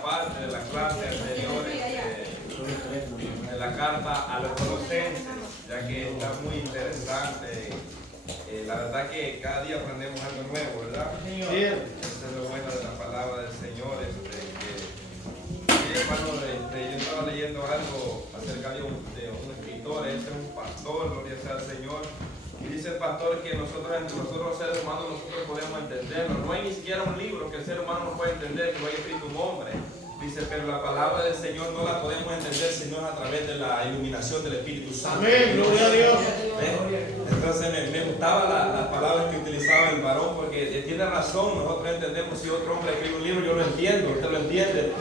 Parte de la clase anterior de la carta a los Colosenses, ya que está muy interesante. La verdad que cada día aprendemos algo nuevo, ¿verdad? Sí. Eso es lo bueno de la palabra del Señor. Hermano, yo estaba leyendo algo acerca de un escritor, es un pastor, gloria sea al Señor. Y dice el pastor que entre nosotros los seres humanos, nosotros podemos entenderlo. No hay ni siquiera un libro que el ser humano no pueda entender, que lo haya escrito un hombre. Dice, pero la palabra del Señor no la podemos entender sino es a través de la iluminación del Espíritu Santo. Amén, gloria a Dios. Entonces me gustaba las palabras que utilizaba el varón, porque tiene razón. Nosotros entendemos, si otro hombre escribe un libro, yo lo entiendo, usted lo entiende.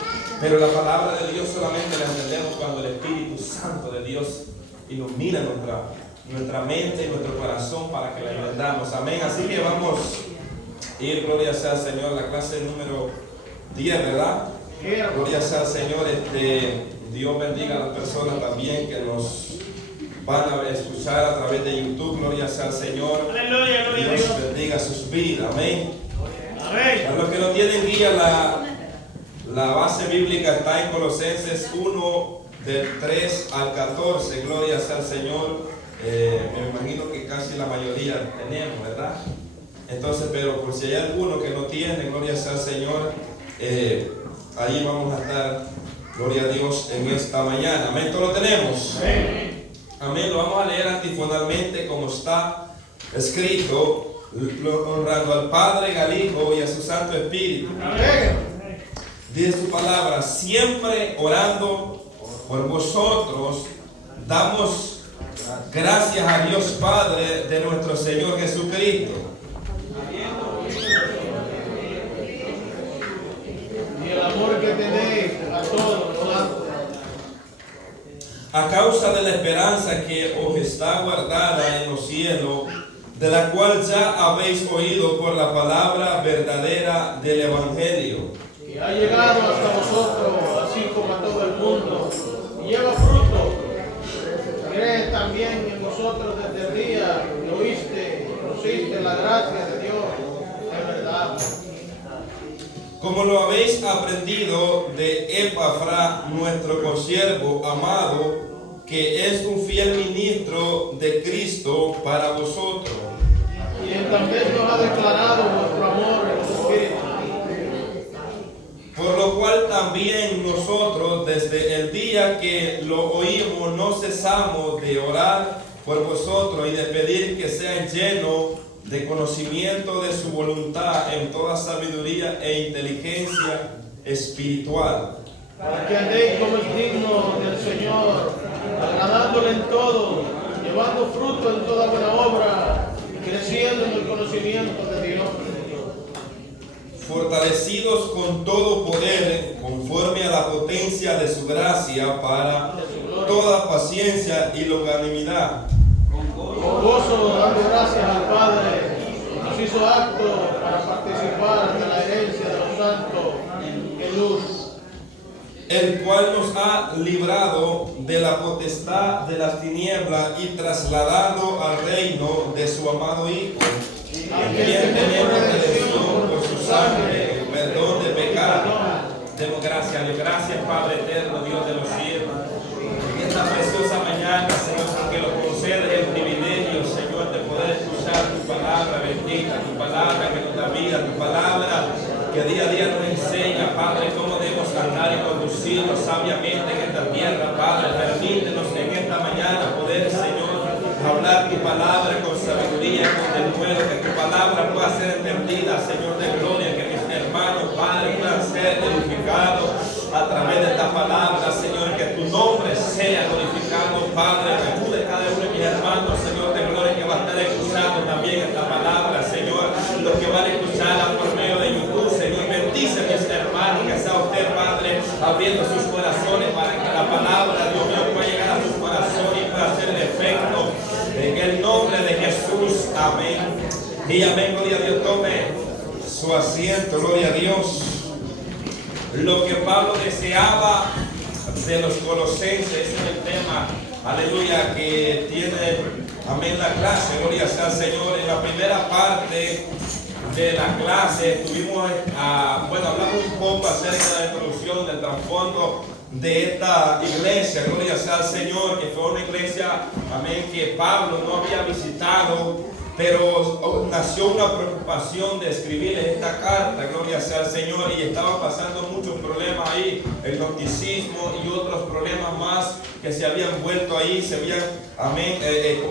Pero la palabra de Dios solamente la entendemos cuando el Espíritu Santo de Dios ilumina nuestra mente y nuestro corazón para que la entendamos. Amén. Así que vamos a ir, gloria sea al Señor, la clase número 10, ¿verdad? Gloria sea al Señor. Dios bendiga a las personas también que nos van a escuchar a través de YouTube. Gloria sea al Señor. Aleluya, gloria a Dios Dios. bendiga sus vidas. Amén. Amén. Para los que no tienen guía, la base bíblica está en Colosenses 1, del 3 al 14. Gloria sea al Señor. Me imagino que casi la mayoría tenemos, ¿verdad? Entonces, pero por si hay alguno que no tiene, gloria sea al Señor, ahí vamos a estar, gloria a Dios, en esta mañana. Amén, ¿todo lo tenemos? Amén. Amén, lo vamos a leer antifonalmente como está escrito, honrando al Padre, al Hijo y a su Santo Espíritu. Amén. Dice su palabra, siempre orando por vosotros, damos gracias a Dios Padre de nuestro Señor Jesucristo. Y el amor que tenéis a todos los santos. A causa de la esperanza que os está guardada en los cielos, de la cual ya habéis oído por la palabra verdadera del Evangelio. Que ha llegado hasta vosotros, así como a todo el mundo, y lleva fruto. Crees también en nosotros desde el día que oíste, conociste la gracia de Dios, es verdad. Como lo habéis aprendido de Epafra, nuestro consiervo amado, que es un fiel ministro de Cristo para vosotros. Quien también nos ha declarado nuestro amor en su Espíritu. Por lo cual también nosotros desde el día que lo oímos no cesamos de orar por vosotros y de pedir que sean llenos de conocimiento de su voluntad en toda sabiduría e inteligencia espiritual. Para que andéis como es digno del Señor, agradándole en todo, llevando fruto en toda buena obra, creciendo en el conocimiento de Dios. Fortalecidos con todo poder, conforme a la potencia de su gracia, para toda paciencia y longanimidad. Con gozo, dando gracias al Padre, que nos hizo apto para participar de la herencia de los santos en luz. El cual nos ha librado de la potestad de las tinieblas y trasladado al reino de su amado Hijo, en quien tenemos redención por su sangre, el perdón de pecados. Demos gracias a Dios. Gracias, Padre eterno, Dios de los cielos. En esta preciosa mañana, Señor, porque lo concedes el privilegio, Señor, de poder escuchar tu palabra bendita, tu palabra que nos da vida, tu palabra que día a día nos enseña, Padre, cómo debemos andar y conducirnos sabiamente en esta tierra, Padre. Permítenos en esta mañana poder, Señor, hablar tu palabra con sabiduría, con denuedo, que tu palabra pueda ser entendida, Señor de gloria, que mis hermanos, Padre, puedan ser edificados a través de esta palabra, Señor, que tu nombre sea glorificado, Padre. Ayude cada uno de mis hermanos, Señor de gloria, que va a estar escuchando también esta palabra, Señor. Los que van a escucharla por medio de YouTube, Señor, bendice a mis hermanos, que sea usted, Padre, abriendo sus corazones para que la palabra, Dios mío, pueda llegar a sus corazones y pueda hacer el efecto. En el nombre de Jesús, amén. Y amén, gloria a Dios. Tome su asiento, gloria a Dios. Lo que Pablo deseaba de los colosenses, ese es el tema, aleluya, que tiene, amén, la clase, gloria sea al Señor. En la primera parte de la clase estuvimos, hablamos un poco acerca de la introducción del trasfondo de esta iglesia. Gloria sea al Señor, que fue una iglesia, amén, que Pablo no había visitado, pero nació una preocupación de escribirles esta carta, gloria sea al Señor, y estaban pasando muchos problemas ahí, el gnosticismo y otros problemas más que se habían vuelto ahí, se habían,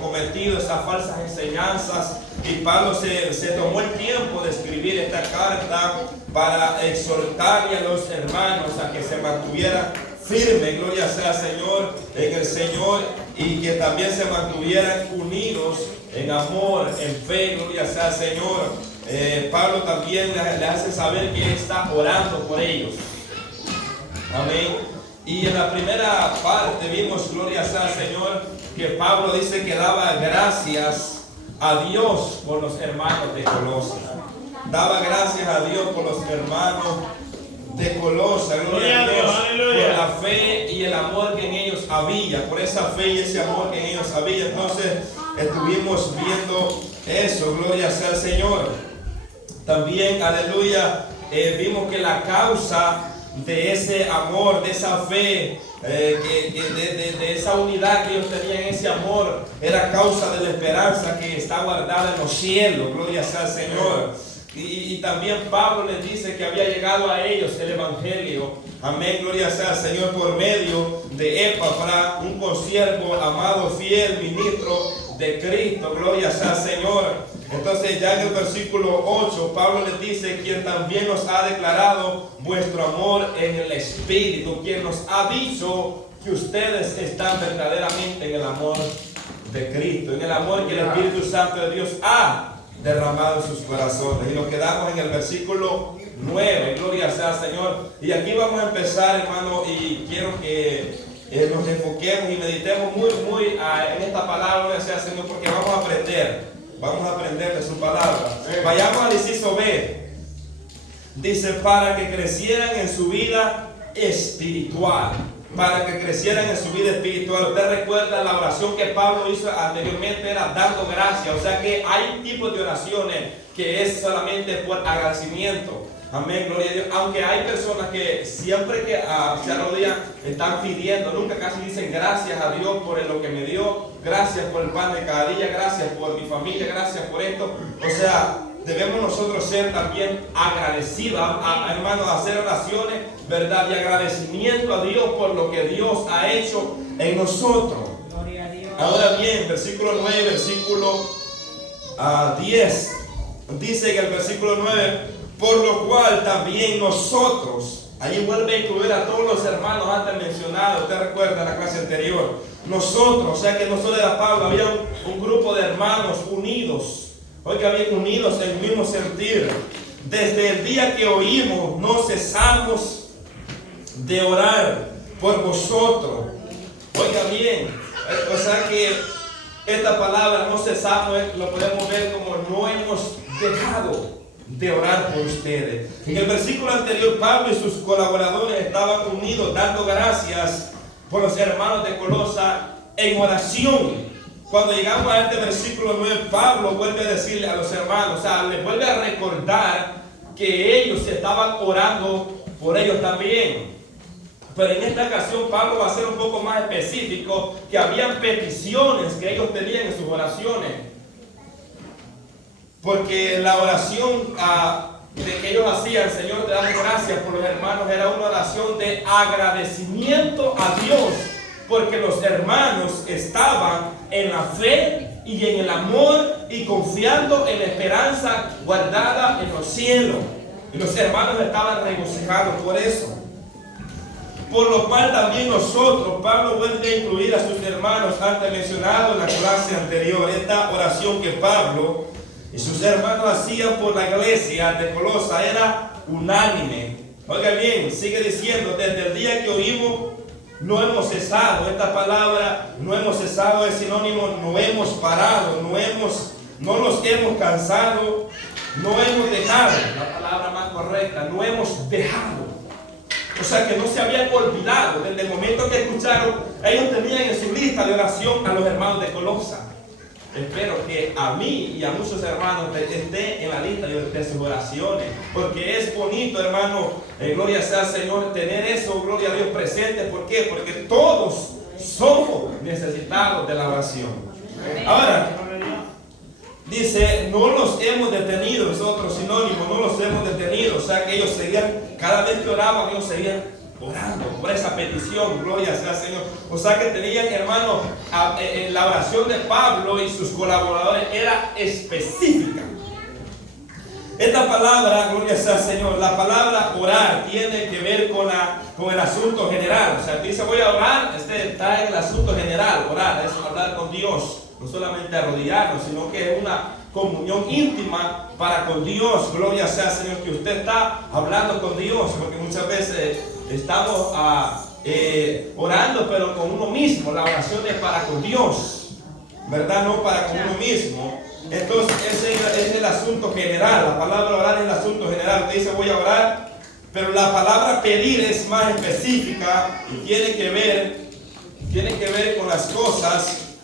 cometido esas falsas enseñanzas, y Pablo se tomó el tiempo de escribir esta carta para exhortarle a los hermanos a que se mantuvieran firmes, gloria sea al Señor, en el Señor, y que también se mantuvieran unidos en amor, en fe, gloria sea al Señor. Pablo también le hace saber que él está orando por ellos. Amén. Y en la primera parte vimos, gloria sea al Señor, que Pablo dice que daba gracias a Dios por los hermanos de Colosas. Daba gracias a Dios por los hermanos de Colosas, gloria a Dios, por la fe y el amor que en ellos había, por esa fe y ese amor que en ellos había. Entonces estuvimos viendo eso, gloria sea al Señor. También, aleluya, vimos que la causa de ese amor, de esa fe, de esa unidad que ellos tenían, ese amor, era causa de la esperanza que está guardada en los cielos, gloria sea al Señor. Y también Pablo les dice que había llegado a ellos el Evangelio, amén, gloria sea al Señor, por medio de Epafras, un consiervo amado, fiel, ministro de Cristo, gloria sea al Señor. Entonces ya en el versículo 8 Pablo les dice: quien también nos ha declarado vuestro amor en el Espíritu, quien nos ha dicho que ustedes están verdaderamente en el amor de Cristo, en el amor que el Espíritu Santo de Dios ha derramado en sus corazones. Y nos quedamos en el versículo 9, gloria sea al Señor. Y aquí vamos a empezar, hermano, y quiero que nos enfoquemos y meditemos muy en esta palabra, gloria sea al Señor, porque vamos a aprender de su palabra. Vayamos al inciso B. Dice: para que crecieran en su vida espiritual. Para que crecieran en su vida espiritual. Usted recuerda la oración que Pablo hizo anteriormente, era dando gracias. O sea que hay tipos de oraciones que es solamente por agradecimiento. Amén, gloria a Dios. Aunque hay personas que siempre que se arrodillan están pidiendo, nunca casi dicen gracias a Dios por lo que me dio, gracias por el pan de cada día, gracias por mi familia, gracias por esto. O sea, debemos nosotros ser también agradecidos, hermanos, hacer oraciones, verdad, de agradecimiento a Dios por lo que Dios ha hecho en nosotros. Gloria a Dios. Ahora bien, versículo 9, versículo 10, dice en el versículo 9: por lo cual también nosotros, allí vuelve a incluir a todos los hermanos antes mencionados, usted recuerda en la clase anterior, nosotros, o sea que no solo era Pablo, había un grupo de hermanos unidos, oiga bien, unidos en el mismo sentir. Desde el día que oímos, no cesamos de orar por vosotros. Oiga bien, o sea que esta palabra no cesamos, lo podemos ver como no hemos dejado de orar por ustedes. En el versículo anterior, Pablo y sus colaboradores estaban unidos dando gracias por los hermanos de Colosa en oración. Cuando llegamos a este versículo 9, Pablo vuelve a decirle a los hermanos, o sea, les vuelve a recordar que ellos estaban orando por ellos también. Pero en esta ocasión Pablo va a ser un poco más específico, que habían peticiones que ellos tenían en sus oraciones. Porque la oración de que ellos hacían, Señor, te damos gracias por los hermanos, era una oración de agradecimiento a Dios, porque los hermanos estaban en la fe y en el amor y confiando en la esperanza guardada en los cielos. Y los hermanos estaban regocijados por eso. Por lo cual también nosotros, Pablo vuelve a incluir a sus hermanos antes mencionado en la clase anterior. Esta oración que Pablo y sus hermanos hacían por la iglesia de Colosa era unánime. Oiga bien, sigue diciendo: desde el día que oímos, no hemos cesado. Esta palabra, no hemos cesado, es sinónimo, no hemos parado, no nos hemos cansado, no hemos dejado. La palabra más correcta, no hemos dejado. O sea que no se habían olvidado. Desde el momento que escucharon, ellos tenían en su lista de oración a los hermanos de Colosa. espero que a mí y a muchos hermanos esté en la lista de sus oraciones, porque es bonito, hermano, gloria sea al Señor, tener eso, gloria a Dios, presente. ¿Por qué? Porque todos somos necesitados de la oración. Ahora, dice, no los hemos detenido, es otro sinónimo, no los hemos detenido. O sea que ellos seguían, cada vez que oraban, ellos seguían orando por esa petición, gloria sea al Señor. O sea que tenían, hermano, la oración de Pablo y sus colaboradores era específica. Esta palabra, gloria sea al Señor, la palabra orar tiene que ver con el asunto general. O sea, dice voy a orar, está en el asunto general. Orar es hablar con Dios, no solamente arrodillarnos, sino que es una comunión íntima para con Dios. Gloria sea al Señor, que usted está hablando con Dios, porque muchas veces estamos orando, pero con uno mismo. La oración es para con Dios, ¿verdad? No para con uno mismo. Entonces ese es el asunto general. La palabra orar es el asunto general. Usted dice voy a orar, pero la palabra pedir es más específica y tiene que ver con las cosas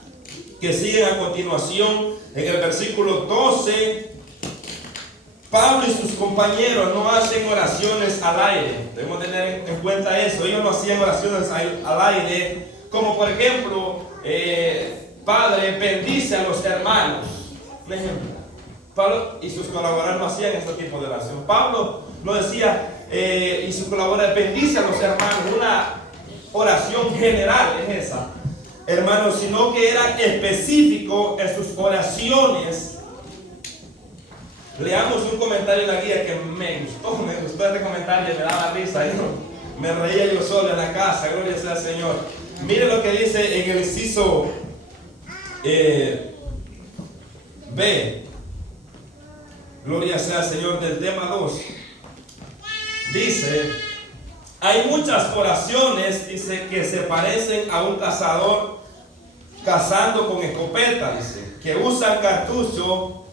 que siguen a continuación. En el versículo 12, Pablo y sus compañeros no hacen oraciones al aire. Debemos tener en cuenta eso. Ellos no hacían oraciones al aire, como por ejemplo, Padre, bendice a los hermanos. Un ejemplo, Pablo y sus colaboradores no hacían ese tipo de oración. Pablo no decía, y sus colaboradores, bendice a los hermanos. Una oración general es esa, hermanos, sino que era específico en sus oraciones. Leamos un comentario en la guía que me gustó este comentario, me daba risa, me reía yo solo en la casa, gloria sea al Señor. Mire lo que dice en el inciso B, gloria sea al Señor, del tema 2. Dice, hay muchas oraciones, dice, que se parecen a un cazador cazando con escopeta, dice, que usan cartucho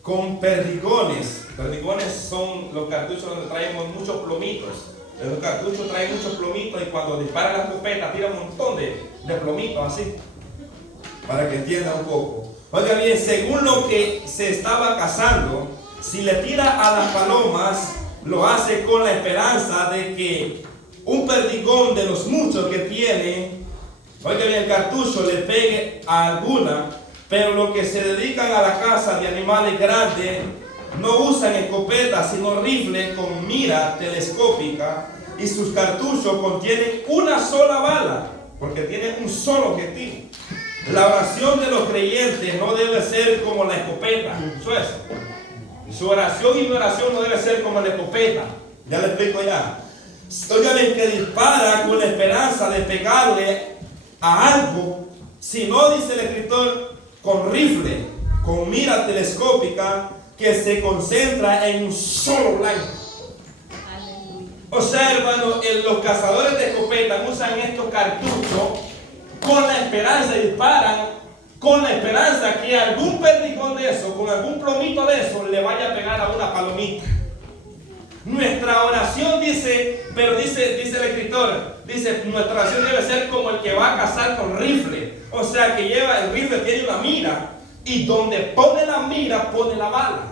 con perdigones. Perdigones son los cartuchos donde traemos muchos plomitos. Los cartuchos traen muchos plomitos y cuando disparan la escopeta tira un montón de plomitos así, para que entiendan un poco. Oiga bien, según lo que se estaba cazando, si le tira a las palomas, lo hace con la esperanza de que un perdigón de los muchos que tiene, oiga bien, el cartucho le pegue a alguna. Pero los que se dedican a la caza de animales grandes no usan escopetas sino rifles con mira telescópica, y sus cartuchos contienen una sola bala porque tienen un solo objetivo. La oración de los creyentes no debe ser como la escopeta. Eso es. Su oración y mi oración no debe ser como la escopeta. Ya le explico ya. Oigan, el que dispara con la esperanza de pegarle a algo, si no, dice el escritor, con rifle, con mira telescópica, que se concentra en un solo blanco. O sea, hermano, los cazadores de escopetas usan estos cartuchos con la esperanza, disparan con la esperanza que algún perdigón de eso, con algún plomito de eso, le vaya a pegar a una palomita. Nuestra oración dice el escritor, dice, nuestra oración debe ser como el que va a cazar con rifle. O sea, que lleva, el rifle tiene una mira, y donde pone la mira, pone la bala.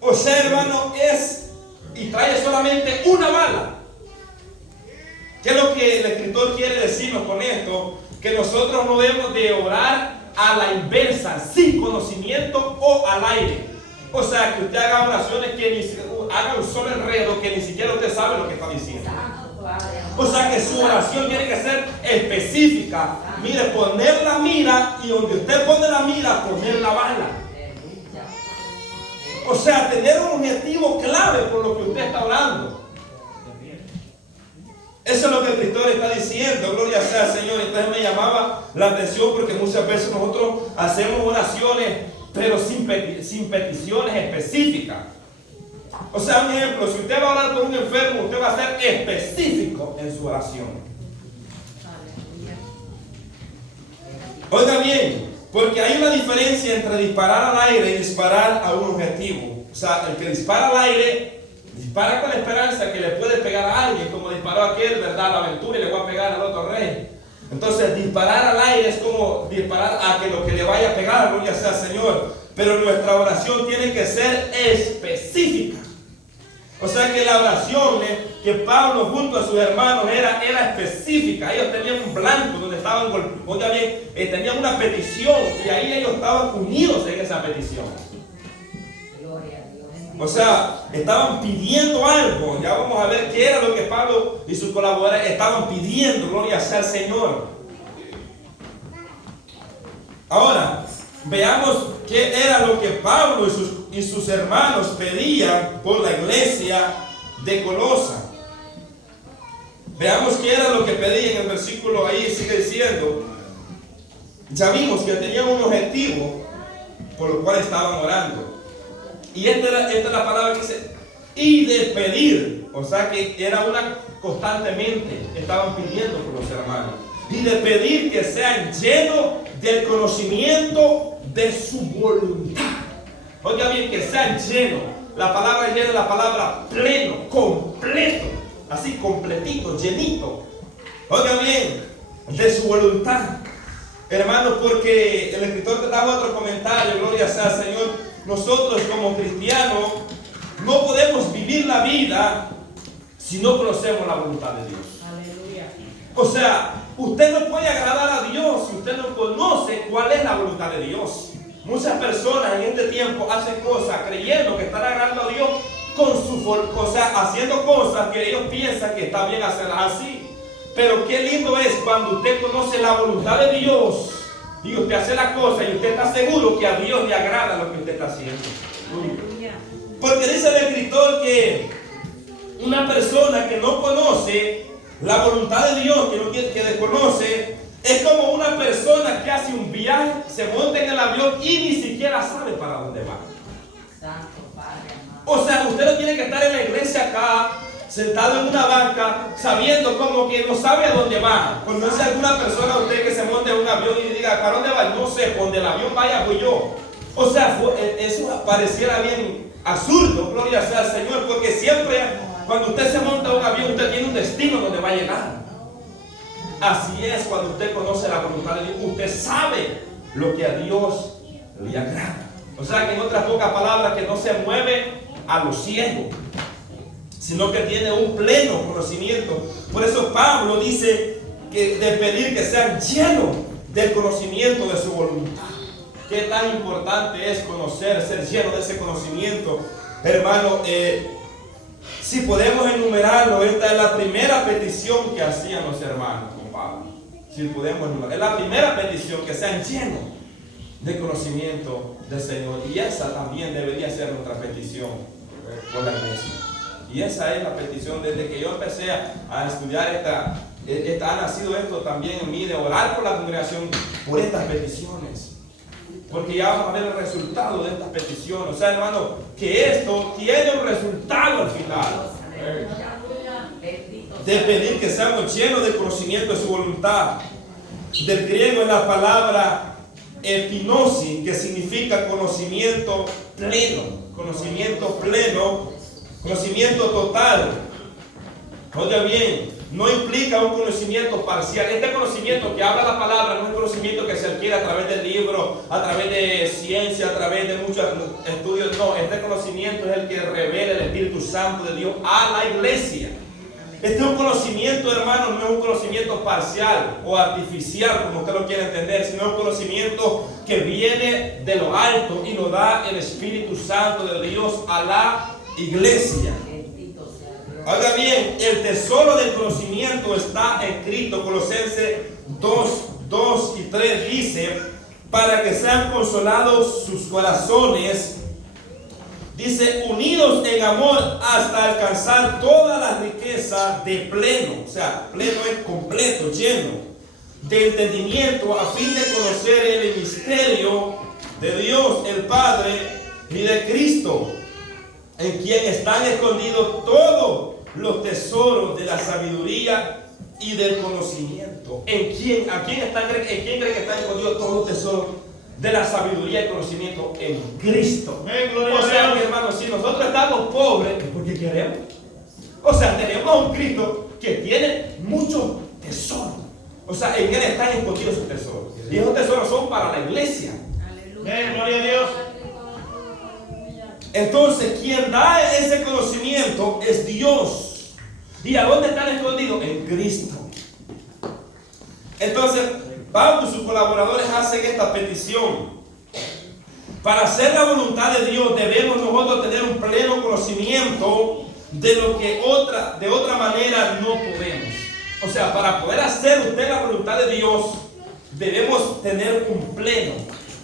O sea, hermano, y trae solamente una bala. ¿Qué es lo que el escritor quiere decirnos con esto? Que nosotros no debemos de orar a la inversa, sin conocimiento o al aire. O sea, que usted haga oraciones haga un solo enredo que ni siquiera usted sabe lo que está diciendo. O sea, que su oración tiene que ser específica. Mire, poner la mira, y donde usted pone la mira, poner la bala. O sea, tener un objetivo clave por lo que usted está orando. Eso es lo que el escritor está diciendo, gloria sea al Señor. Entonces me llamaba la atención porque muchas veces nosotros hacemos oraciones, pero sin peticiones específicas. O sea, un ejemplo, si usted va a orar por un enfermo, usted va a ser específico en su oración. Oiga bien, porque hay una diferencia entre disparar al aire y disparar a un objetivo. O sea, el que dispara al aire dispara con la esperanza que le puede pegar a alguien, como disparó aquel, ¿verdad? La aventura, y le va a pegar al otro rey. Entonces, disparar al aire es como disparar a que lo que le vaya a pegar, gloria sea al Señor. Pero nuestra oración tiene que ser específica. O sea que la oración que Pablo junto a sus hermanos era específica. Ellos tenían un blanco donde estaban, oiga bien, tenían una petición y ahí ellos estaban unidos en esa petición. O sea, estaban pidiendo algo. Ya vamos a ver qué era lo que Pablo y sus colaboradores estaban pidiendo. Gloria sea al Señor. Ahora, veamos qué era lo que Pablo y sus hermanos pedían por la iglesia de Colosa. Veamos qué era lo que pedían. El versículo ahí sigue diciendo. Ya vimos que tenían un objetivo por lo cual estaban orando. Y esta es la palabra que dice, y de pedir. O sea que era una constantemente, estaban pidiendo por los hermanos. Y de pedir que sean llenos del conocimiento de su voluntad. Oiga bien, que sean llenos. La palabra lleno es la palabra pleno, completo. Así, completito, llenito. Oiga bien, de su voluntad. Hermanos, porque el escritor te daba otro comentario, gloria sea al Señor. Nosotros como cristianos no podemos vivir la vida si no conocemos la voluntad de Dios. Aleluya. O sea, usted no puede agradar a Dios si usted no conoce cuál es la voluntad de Dios. Muchas personas en este tiempo hacen cosas creyendo que están agradando a Dios haciendo cosas que ellos piensan que está bien hacerlas así. Pero qué lindo es cuando usted conoce la voluntad de Dios y usted hace la cosa y usted está seguro que a Dios le agrada lo que usted está haciendo. Porque dice el escritor que una persona que no conoce la voluntad de Dios, que desconoce, es como una persona que hace un viaje, se monta en el avión y ni siquiera sabe para dónde va. O sea, usted no tiene que estar en la iglesia acá, sentado en una banca, sabiendo como que no sabe a dónde va. ¿Conoce alguna persona usted que se monte en un avión y diga, ¿para dónde va? No sé, donde el avión vaya voy yo. O sea, eso pareciera bien absurdo, gloria sea al Señor, porque siempre cuando usted se monta en un avión, usted tiene un destino donde va a llegar. Así es cuando usted conoce la voluntad de Dios, usted sabe lo que a Dios le agrada. O sea que en otras pocas palabras, que no se mueve a lo ciego, sino que tiene un pleno conocimiento. Por eso Pablo dice que de pedir que sean llenos del conocimiento de su voluntad. Qué tan importante es conocer, ser lleno de ese conocimiento. Hermano, si podemos enumerarlo, esta es la primera petición que hacían los hermanos con Pablo. Si podemos enumerar, es la primera petición, que sean llenos de conocimiento del Señor. Y esa también debería ser nuestra petición por la iglesia. Y esa es la petición. Desde que yo empecé a estudiar ha nacido esto también en mí, de orar por la congregación por estas peticiones. Porque ya vamos a ver el resultado de estas peticiones. O sea, hermano, que esto tiene un resultado al final. De pedir que seamos llenos del conocimiento de su voluntad. Del griego es la palabra epinosis, que significa conocimiento pleno. Conocimiento pleno. Conocimiento total. Oiga bien, no implica un conocimiento parcial. Este conocimiento que habla la palabra no es un conocimiento que se adquiere a través del libro, a través de ciencia, a través de muchos estudios. No, este conocimiento es el que revela el Espíritu Santo de Dios a la iglesia. Este es un conocimiento, hermano, no es un conocimiento parcial o artificial, como usted lo quiere entender, sino un conocimiento que viene de lo alto y lo da el Espíritu Santo de Dios a la iglesia. Ahora bien, el tesoro del conocimiento está escrito, Colosenses 2 y 3 dice, para que sean consolados sus corazones, dice, unidos en amor hasta alcanzar toda la riqueza de pleno, o sea, pleno es completo, lleno, de entendimiento, a fin de conocer el misterio de Dios el Padre y de Cristo, en quien están escondidos todos los tesoros de la sabiduría y del conocimiento. ¿En quién cree que están escondidos todos los tesoros de la sabiduría y conocimiento? En Cristo. O sea, mi hermano, si nosotros estamos pobres, es porque queremos. O sea, tenemos a un Cristo que tiene mucho tesoro. O sea, en Él están escondidos sus tesoros. Y esos tesoros son para la iglesia. Amén, gloria a Dios. Entonces, quien da ese conocimiento es Dios. ¿Y a dónde están escondidos? En Cristo. Entonces, Pablo y sus colaboradores hacen esta petición. Para hacer la voluntad de Dios debemos nosotros tener un pleno conocimiento de lo que de otra manera no podemos. O sea, para poder hacer usted la voluntad de Dios, debemos tener un pleno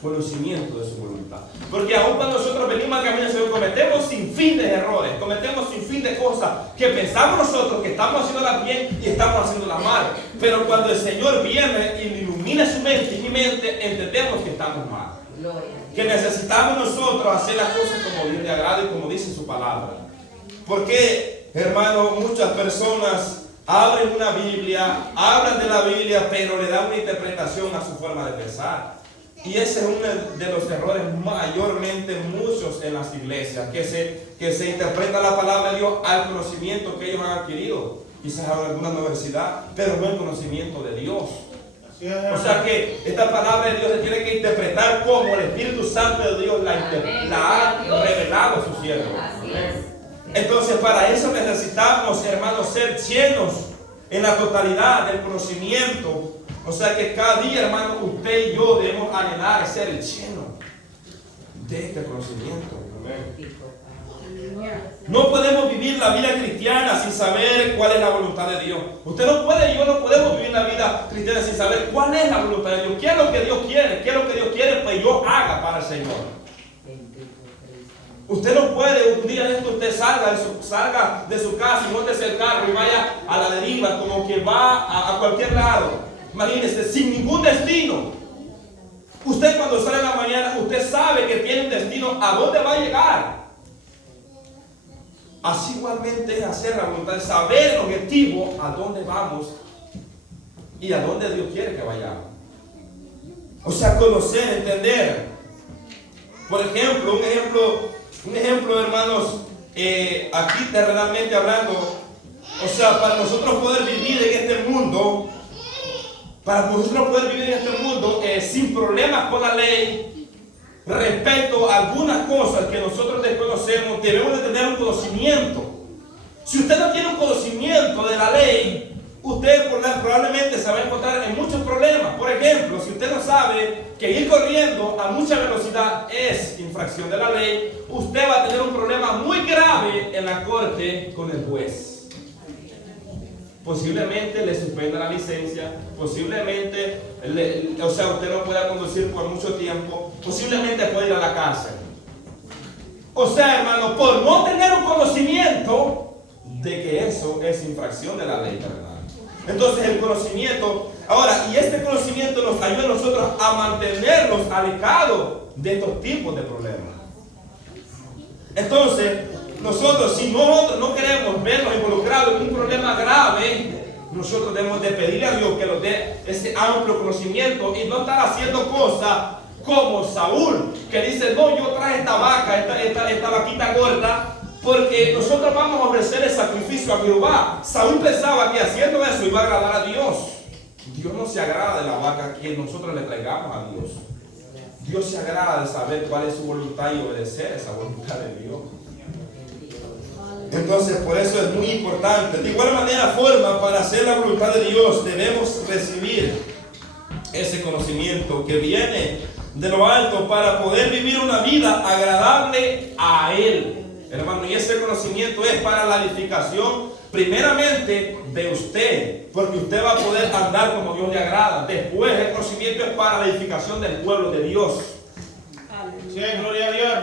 conocimiento de su voluntad. Porque aún cuando nosotros venimos al camino del Señor, cometemos sin fin de errores, cometemos sin fin de cosas que pensamos nosotros que estamos haciéndolas bien y estamos haciéndolas mal. Pero cuando el Señor viene y ilumina su mente y mi mente, entendemos que estamos mal. Que necesitamos nosotros hacer las cosas como Dios le agrada y como dice su palabra. Porque, hermano, muchas personas abren una Biblia, hablan de la Biblia, pero le dan una interpretación a su forma de pensar. Y ese es uno de los errores mayormente muchos en las iglesias, que se interpreta la palabra de Dios al conocimiento que ellos han adquirido, quizás en alguna universidad, pero no el conocimiento de Dios. O sea que esta palabra de Dios se tiene que interpretar como el Espíritu Santo de Dios la ha revelado a su siervo. Entonces, para eso necesitamos, hermanos, ser llenos en la totalidad del conocimiento. O sea que cada día, hermano, usted y yo debemos anhelar ser llenos de este conocimiento. No podemos vivir la vida cristiana sin saber cuál es la voluntad de Dios. Usted no puede y yo no podemos vivir la vida cristiana sin saber cuál es la voluntad de Dios. ¿Qué es lo que Dios quiere? ¿Qué es lo que Dios quiere? Pues yo haga para el Señor. Usted no puede, un día de esto usted salga de su casa y móntese el carro y vaya a la deriva como que va a cualquier lado. Imagínese, sin ningún destino. Usted cuando sale en la mañana, usted sabe que tiene un destino a dónde va a llegar. Así igualmente es hacer la voluntad, saber el objetivo, a dónde vamos y a dónde Dios quiere que vayamos. O sea, conocer, entender. Por ejemplo, un ejemplo, hermanos, aquí terrenalmente hablando, o sea, para nosotros poder vivir en este mundo, sin problemas con la ley, respecto a algunas cosas que nosotros desconocemos, debemos de tener un conocimiento. Si usted no tiene un conocimiento de la ley, usted probablemente se va a encontrar en muchos problemas. Por ejemplo, si usted no sabe que ir corriendo a mucha velocidad es infracción de la ley, usted va a tener un problema muy grave en la corte con el juez. Posiblemente le suspenda la licencia, posiblemente, usted no pueda conducir por mucho tiempo, posiblemente pueda ir a la cárcel. O sea, hermano, por no tener un conocimiento de que eso es infracción de la ley, ¿verdad? Entonces el conocimiento, ahora, y este conocimiento nos ayuda a nosotros a mantenernos alejados de estos tipos de problemas. Entonces, nosotros, si nosotros no queremos vernos involucrados en un problema grave, nosotros debemos de pedirle a Dios que nos dé ese amplio conocimiento y no estar haciendo cosas como Saúl, que dice, no, yo traje esta vaca, esta vaquita gorda, porque nosotros vamos a ofrecer el sacrificio a Jehová. Saúl pensaba que haciendo eso iba a agradar a Dios. Dios no se agrada de la vaca que nosotros le traigamos a Dios. Dios se agrada de saber cuál es su voluntad y obedecer esa voluntad de Dios. Entonces, por eso es muy importante. De igual manera, para hacer la voluntad de Dios, debemos recibir ese conocimiento que viene de lo alto para poder vivir una vida agradable a Él. Hermano, y ese conocimiento es para la edificación, primeramente, de usted, porque usted va a poder andar como Dios le agrada. Después, el conocimiento es para la edificación del pueblo de Dios. Sí, gloria a Dios.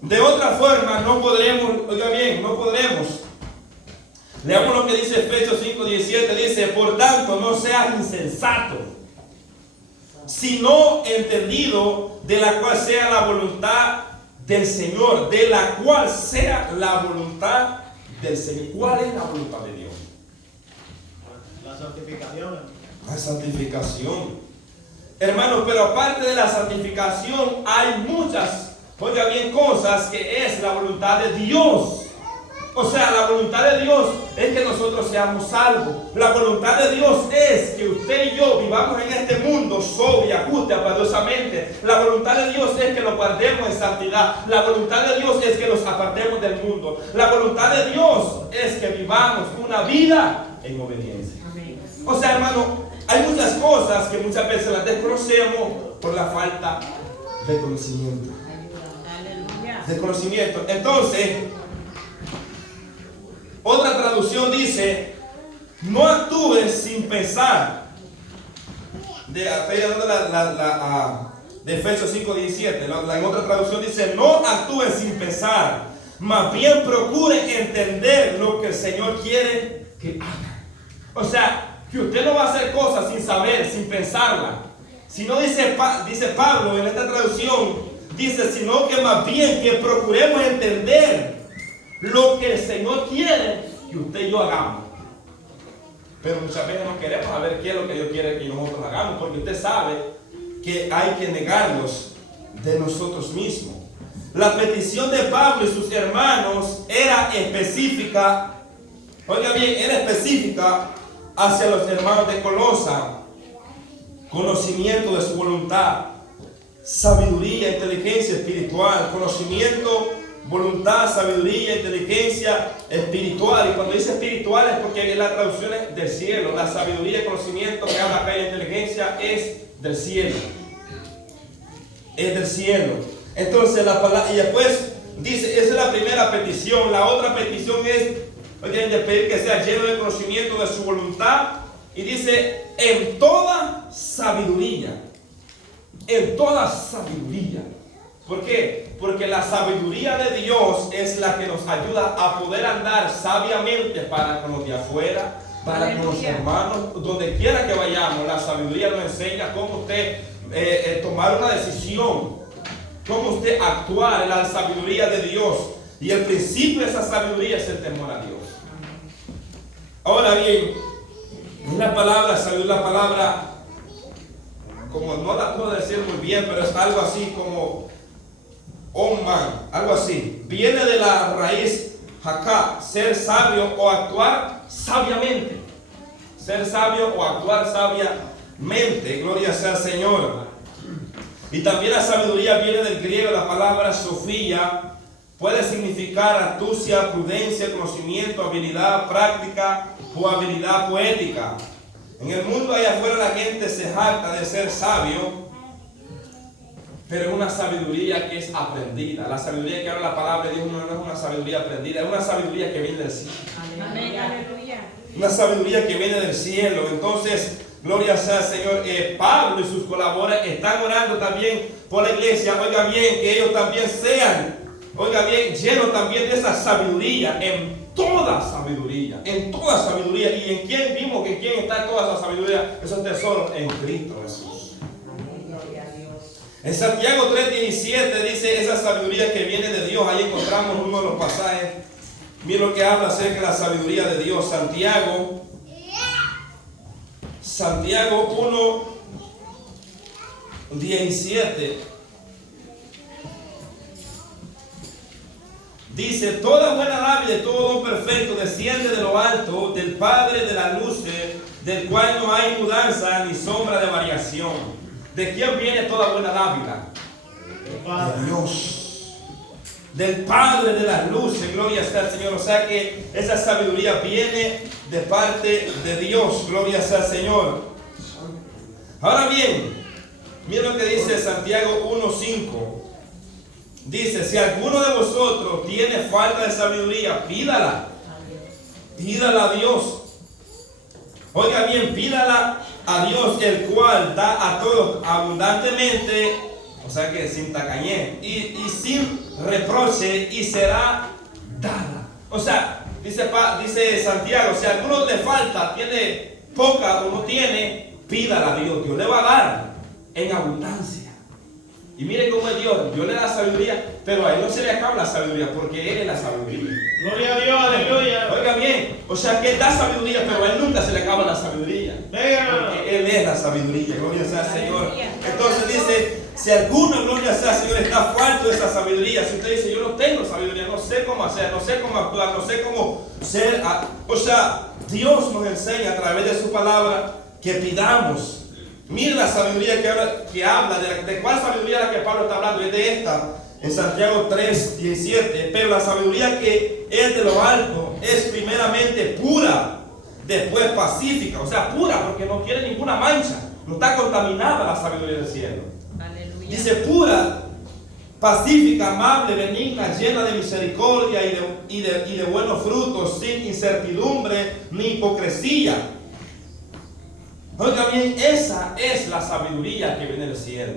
De otra forma, no podremos, oiga bien, no podremos. Leamos lo que dice Efesios 5:17, dice, por tanto, no seas insensato, sino entendido de la cual sea la voluntad del Señor, de la cual sea la voluntad del Señor. ¿Cuál es la voluntad de Dios? La santificación. La santificación. Hermanos, pero aparte de la santificación hay muchas, oiga bien, cosas que es la voluntad de Dios. O sea, la voluntad de Dios es que nosotros seamos salvos. La voluntad de Dios es que usted y yo vivamos en este mundo sobria, justa, piadosamente. La voluntad de Dios es que nos guardemos en santidad. La voluntad de Dios es que nos apartemos del mundo. La voluntad de Dios es que vivamos una vida en obediencia. O sea, hermano, hay muchas cosas que muchas veces las desconocemos por la falta de conocimiento. De conocimiento. Entonces, otra traducción dice: no actúes sin pensar. Estoy hablando de Efesios 5:17. En otra traducción dice: no actúes sin pensar, más bien procuren entender lo que el Señor quiere que hagan. O sea, que usted no va a hacer cosas sin saber, sin pensarla. Si no dice Pablo en esta traducción, dice, sino que más bien que procuremos entender lo que el Señor quiere que usted y yo hagamos. Pero muchas veces no queremos saber qué es lo que Dios quiere que nosotros hagamos, porque usted sabe que hay que negarnos de nosotros mismos. La petición de Pablo y sus hermanos era específica, oiga bien, era específica hacia los hermanos de Colosa: conocimiento de su voluntad, sabiduría, inteligencia espiritual, conocimiento, voluntad, sabiduría, inteligencia espiritual. Y cuando dice espiritual es porque la traducción es del cielo. La sabiduría y conocimiento que habla acá, y la inteligencia es del cielo. Es del cielo. Entonces la palabra, y después dice, esa es la primera petición. La otra petición es, oigan, de pedir que sea lleno de conocimiento de su voluntad. Y dice, en toda sabiduría. En toda sabiduría. ¿Por qué? Porque la sabiduría de Dios es la que nos ayuda a poder andar sabiamente para con los de afuera, para con los hermanos, donde quiera que vayamos. La sabiduría nos enseña cómo usted tomar una decisión, cómo usted actuar en la sabiduría de Dios. Y el principio de esa sabiduría es el temor a Dios. Ahora bien, una palabra, sabiduría, la palabra, como no la puedo decir muy bien, pero es algo así como Oman, algo así. Viene de la raíz Haká, ser sabio o actuar sabiamente. Ser sabio o actuar sabiamente. Gloria sea al Señor. Y también la sabiduría viene del griego, la palabra sofía. Puede significar astucia, prudencia, conocimiento, habilidad práctica o habilidad poética. En el mundo allá afuera la gente se jacta de ser sabio, pero es una sabiduría que es aprendida. La sabiduría que habla la palabra de Dios no es una sabiduría aprendida, es una sabiduría que viene del cielo. Aleluya. Una sabiduría que viene del cielo. Entonces, gloria sea al Señor. Pablo y sus colaboradores están orando también por la iglesia. Oiga bien, que ellos también sean, oiga bien, llenos también de esa sabiduría, en toda sabiduría, en toda sabiduría. ¿Y en quién vimos que en quién está toda esa sabiduría? Esos tesoros en Cristo Jesús. En Santiago 3:17 dice esa sabiduría que viene de Dios. Ahí encontramos uno de los pasajes. Miren lo que habla acerca de la sabiduría de Dios. Santiago 1:17 dice: toda buena dádiva y todo don perfecto desciende de lo alto, del Padre de las luces, del cual no hay mudanza ni sombra de variación. ¿De quién viene toda buena dádiva? De Dios. Del Padre de las luces, gloria sea al Señor. O sea que esa sabiduría viene de parte de Dios, gloria sea al Señor. Ahora bien, miren lo que dice Santiago 1:5. Dice: si alguno de vosotros tiene falta de sabiduría, pídala. Pídala a Dios. Oiga bien, pídala a Dios, el cual da a todos abundantemente, o sea que sin tacañez y sin reproche, y será dada. O sea, dice Santiago, si a alguno le falta, tiene poca o no tiene, pídala a Dios. Dios le va a dar en abundancia. Y mire cómo es Dios. Dios le da sabiduría, pero a Él no se le acaba la sabiduría, porque Él es la sabiduría. Gloria a Dios, aleluya. Oiga bien, o sea que Él da sabiduría, pero a Él nunca se le acaba la sabiduría. Porque Él es la sabiduría, gloria sea al Señor. Entonces dice, Si alguno, gloria sea Señor, está falto de esa sabiduría, si usted dice, yo no tengo sabiduría, no sé cómo hacer, no sé cómo actuar, no sé cómo ser, o sea, Dios nos enseña a través de su palabra que pidamos. Mire la sabiduría que habla de cuál sabiduría la que Pablo está hablando, es de esta, en Santiago 3:17. Pero la sabiduría que es de lo alto es primeramente pura, después pacífica, o sea, pura porque no tiene ninguna mancha, no está contaminada la sabiduría del cielo. Dice pura, pacífica, amable, benigna, llena de misericordia y de buenos frutos, sin incertidumbre ni hipocresía. Oiga bien, esa es la sabiduría que viene del cielo.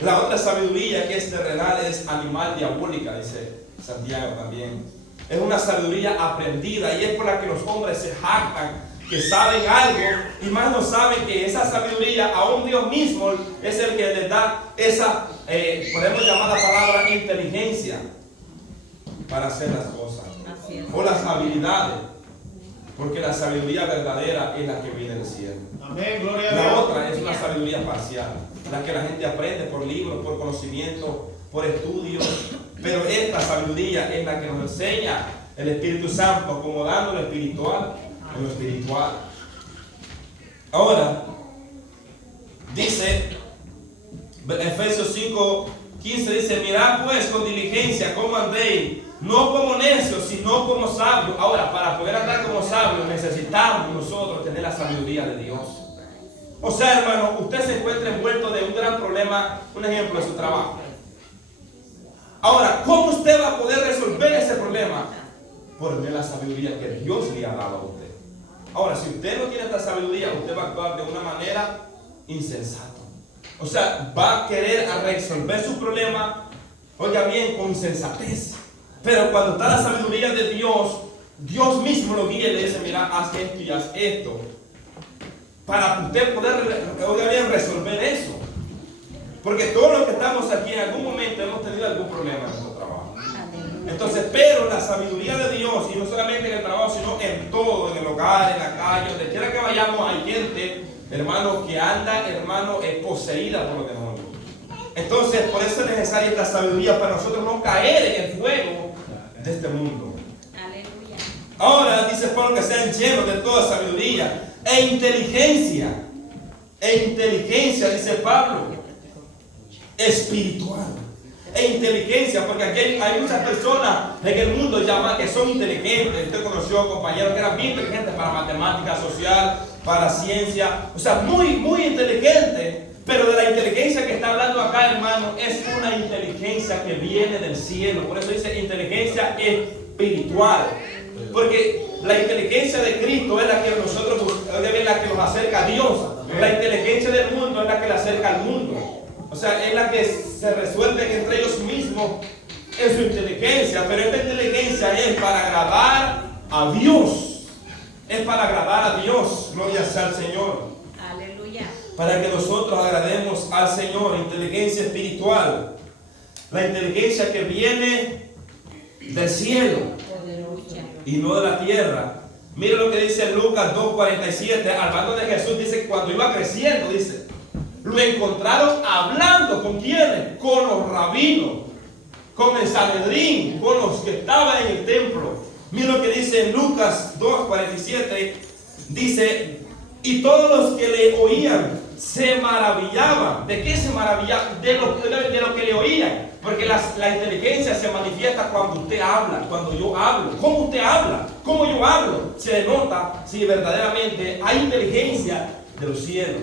La otra sabiduría que es terrenal es animal, diabólica, dice Santiago también. Es una sabiduría aprendida y es por la que los hombres se jactan que saben algo, y más no saben que esa sabiduría, aún Dios mismo es el que les da esa, podemos llamar la palabra inteligencia para hacer las cosas, o las habilidades, porque la sabiduría verdadera es la que viene del cielo. Amén, gloria a Dios. La otra es una sabiduría parcial, la que la gente aprende por libros, por conocimiento, por estudios, pero esta sabiduría es la que nos enseña el Espíritu Santo, acomodando lo espiritual en lo espiritual. Ahora, dice Efesios 5:15, dice, mirad pues con diligencia cómo andéis, no como necios, sino como sabios. Ahora, para poder andar como sabios, necesitamos nosotros tener la sabiduría de Dios. O sea, hermano, usted se encuentra envuelto de un gran problema, un ejemplo de su trabajo. Ahora, ¿cómo usted va a poder resolver ese problema? Por tener la sabiduría que Dios le ha dado a usted. Ahora, si usted no tiene esta sabiduría, usted va a actuar de una manera insensata. O sea, va a querer resolver su problema, oiga bien, con insensatez. Pero cuando está la sabiduría de Dios, Dios mismo lo guía y le dice, mira, haz esto y haz esto. Para usted poder, oiga bien, resolver eso. Porque todos los que estamos aquí en algún momento hemos tenido algún problema en nuestro trabajo. Entonces, pero la sabiduría de Dios, y no solamente en el trabajo, sino en todo, en el hogar, en la calle, donde quiera que vayamos, hay gente, hermano, que anda, hermano, poseída por los demonios. Entonces, por eso es necesaria esta sabiduría para nosotros no caer en el fuego de este mundo. Aleluya. Ahora, dice Pablo, que sean llenos de toda sabiduría e inteligencia. E inteligencia, dice Pablo, espiritual. E inteligencia, porque aquí hay muchas personas en el mundo llaman que son inteligentes. Usted conoció compañeros que eran bien inteligentes para matemática, social, para ciencia, o sea, muy inteligentes. Pero de la inteligencia que está hablando acá, hermano, es una inteligencia que viene del cielo. Por eso dice inteligencia espiritual, porque la inteligencia de Cristo es la que nosotros, es la que nos acerca a Dios. La inteligencia del mundo es la que le acerca al mundo. O sea, es la que se resuelve entre ellos mismos en su inteligencia. Pero esta inteligencia es para agradar a Dios. Es para agradar a Dios. Gloria sea al Señor. Aleluya. Para que nosotros agrademos al Señor. Inteligencia espiritual. La inteligencia que viene del cielo y no de la tierra. Mira lo que dice Lucas 2:47. Hablando de Jesús, dice que cuando iba creciendo, dice, lo encontraron hablando ¿con quiénes? Con los rabinos, con el Sanedrín, con los que estaban en el templo. Mira lo que dice en Lucas 2:47. Dice, y todos los que le oían se maravillaban. ¿De qué se maravillaban? De lo que le oían. Porque la inteligencia se manifiesta cuando usted habla, cuando yo hablo. ¿Cómo usted habla? ¿Cómo yo hablo? Se denota si verdaderamente hay inteligencia de los cielos.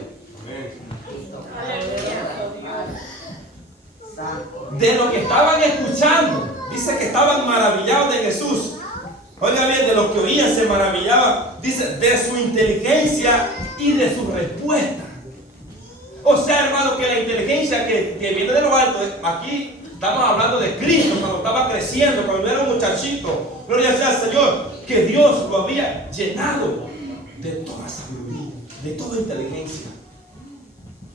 De lo que estaban escuchando. Dice que estaban maravillados de Jesús. Oiga bien, de lo que oían se maravillaban. Dice, de su inteligencia y de su respuesta. O sea, hermano, que la inteligencia que viene de lo alto, aquí estamos hablando de Cristo cuando estaba creciendo, cuando era un muchachito. Gloria sea al Señor, que Dios lo había llenado de toda sabiduría, de toda inteligencia.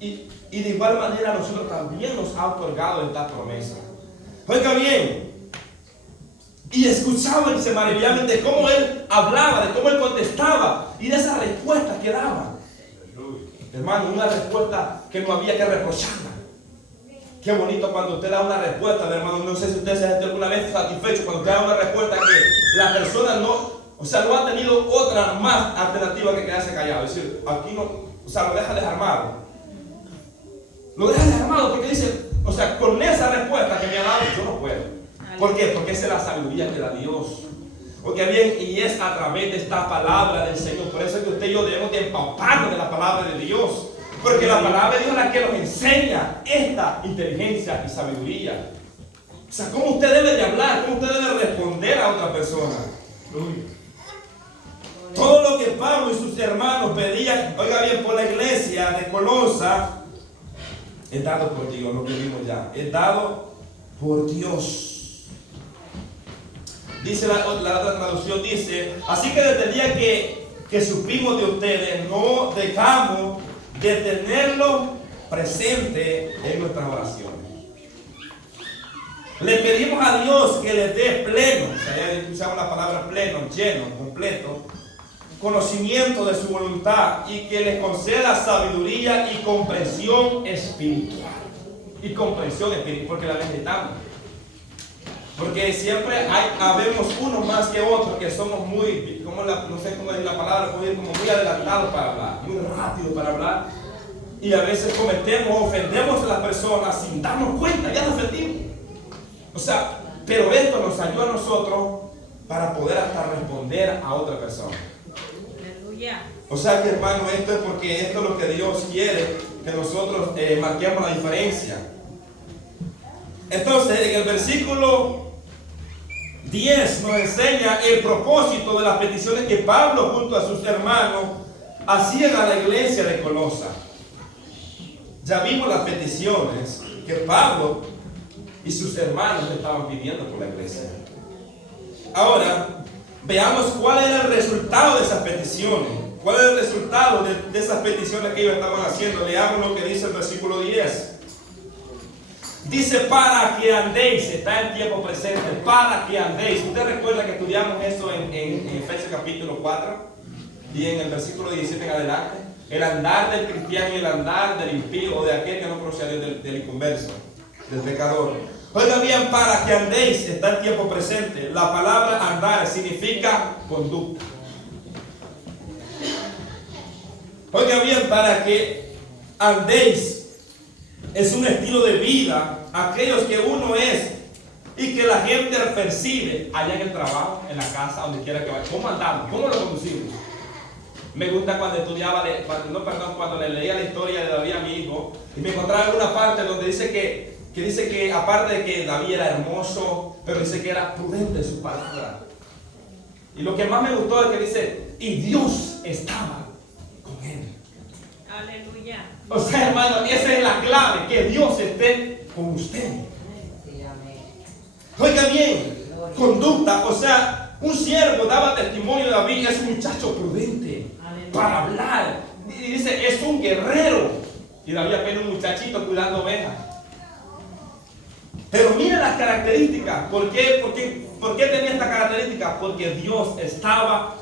Y de igual manera nosotros también nos ha otorgado esta promesa. Oiga bien, y escuchaban y se maravillaban de cómo él hablaba, de cómo él contestaba y de esa respuesta que daba. Hermano, una respuesta que no había que reprocharla. Qué bonito cuando usted da una respuesta, hermano. No sé si usted se ha sentido alguna vez satisfecho cuando usted da una respuesta que la persona no ha tenido otra más alternativa que quedarse callado. Es decir, aquí no, lo deja desarmado. Lo deja desarmado porque dice, con esa respuesta que me ha dado, yo no puedo. ¿Por qué? Porque esa es la sabiduría que da Dios. Porque bien, y es a través de esta palabra del Señor. Por eso es que usted y yo debemos de empaparnos de la palabra de Dios. Porque la palabra de Dios es la que nos enseña esta inteligencia y sabiduría. Cómo usted debe de hablar, cómo usted debe responder a otra persona. Todo lo que Pablo y sus hermanos pedían, oiga bien, por la iglesia de Colosas, es dado por Dios, lo que vimos ya. Es dado por Dios. Dice la otra traducción, dice, así que desde el día que supimos de ustedes, no dejamos de tenerlo presente en nuestras oraciones. Le pedimos a Dios que les dé pleno, ya usamos la palabra pleno, lleno, completo, conocimiento de su voluntad y que les conceda sabiduría y comprensión espiritual. Y comprensión espiritual, porque la necesitamos. Porque siempre habemos uno más que otro que somos muy, no sé cómo es la palabra, como muy adelantados para hablar, muy rápido para hablar. Y a veces ofendemos a las personas sin darnos cuenta, ya nos ofendimos. Pero esto nos ayuda a nosotros para poder hasta responder a otra persona. Aleluya. Que hermano, esto es porque esto es lo que Dios quiere, que nosotros marquemos la diferencia. Entonces, en el versículo 10 nos enseña el propósito de las peticiones que Pablo junto a sus hermanos hacían a la iglesia de Colosas. Ya vimos las peticiones que Pablo y sus hermanos estaban pidiendo por la iglesia. Ahora, veamos cuál era el resultado de esas peticiones. ¿Cuál era el resultado de esas peticiones que ellos estaban haciendo? Leamos lo que dice el versículo 10. Dice, para que andéis, está en tiempo presente, para que andéis. ¿Usted recuerda que estudiamos eso en Efesios capítulo 4? Y en el versículo 17 en adelante. El andar del cristiano y el andar del impío o de aquel que no conoce a Dios, del inconverso, del pecador. Oiga bien, para que andéis, está en tiempo presente. La palabra andar significa conducta. Oiga bien, para que andéis es un estilo de vida, aquellos que uno es y que la gente percibe allá en el trabajo, en la casa, donde quiera que vaya. ¿Cómo andamos? ¿Cómo lo conducimos? Me gusta cuando estudiaba, cuando le leía la historia de David a mi hijo y me encontraba alguna parte donde dice que aparte de que David era hermoso, pero dice que era prudente en sus palabras. Y lo que más me gustó es que dice, y Dios estaba con él. Aleluya. Hermano, esa es la clave, que Dios esté con usted. Oiga bien, conducta, un siervo daba testimonio de David, es un muchacho prudente para hablar. Y dice, es un guerrero. Y David apenas un muchachito cuidando ovejas. Pero mira las características. ¿Por qué tenía esta característica? Porque Dios estaba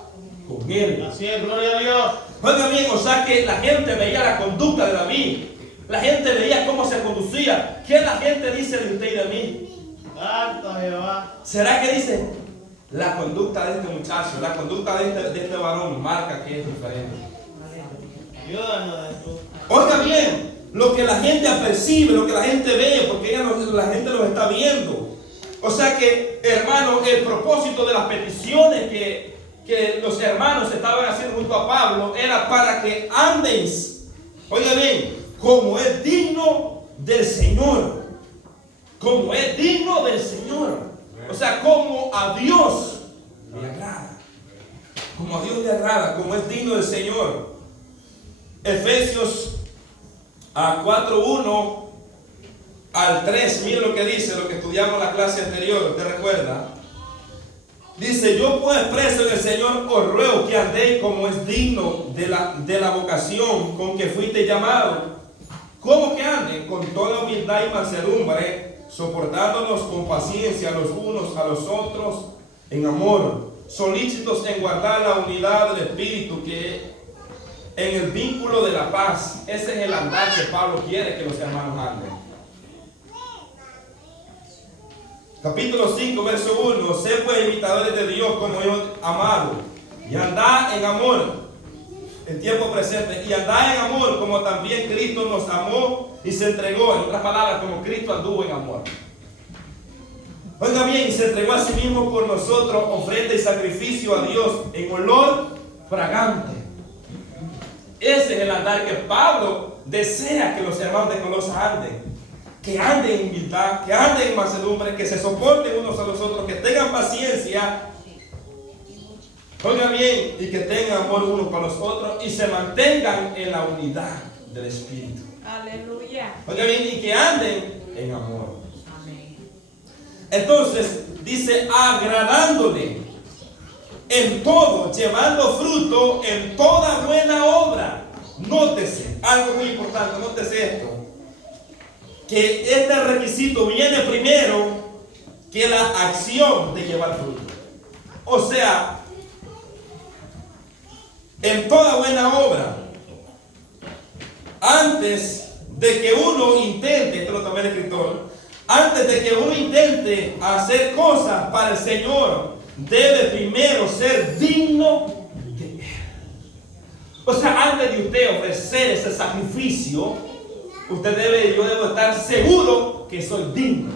con él. Así es, gloria a Dios. Oiga bien, que la gente veía la conducta de David. La gente veía cómo se conducía. ¿Qué la gente dice de usted y de mí? Santo Jehová. ¿Será que dice? La conducta de este muchacho, la conducta de este varón marca que es diferente. Ayúdanos de tú. Oiga bien, lo que la gente percibe, lo que la gente ve, porque la gente lo está viendo. Hermano, el propósito de las peticiones que los hermanos estaban haciendo junto a Pablo era para que andéis, oiga bien, como es digno del Señor. Como es digno del Señor. Como a Dios le agrada. Como a Dios le agrada, como es digno del Señor. Efesios 4:1 al 3, mire lo que dice, lo que estudiamos en la clase anterior, ¿usted recuerda? Dice, yo pues preso en el Señor os ruego que andéis como es digno de la vocación con que fuiste llamado. ¿Cómo que anden? Con toda humildad y mansedumbre, soportándonos con paciencia los unos a los otros en amor, solícitos en guardar la unidad del Espíritu, que en el vínculo de la paz. Ese es el andar que Pablo quiere que los hermanos anden. Capítulo 5, verso 1. Sé pues imitadores de Dios como hijos amados, y andad en amor, en tiempo presente, y andad en amor como también Cristo nos amó y se entregó. En otras palabras, como Cristo anduvo en amor. Oiga bien, y se entregó a sí mismo por nosotros, ofrenda y sacrificio a Dios en olor fragante. Ese es el andar que Pablo desea que los hermanos de Colosas anden. Que anden en humildad, que anden en mansedumbre, que se soporten unos a los otros, que tengan paciencia. Oiga bien, y que tengan amor unos para los otros y se mantengan en la unidad del Espíritu. Aleluya. Oiga bien, y que anden en amor. Amén. Entonces, dice, agradándole en todo, llevando fruto en toda buena obra. Nótese, algo muy importante, nótese esto. Que este requisito viene primero que la acción de llevar fruto. O sea, en toda buena obra, antes de que uno intente, esto lo tomé el escritor, antes de que uno intente hacer cosas para el Señor, debe primero ser digno de Él. O sea, antes de usted ofrecer ese sacrificio, yo debo estar seguro que soy digno,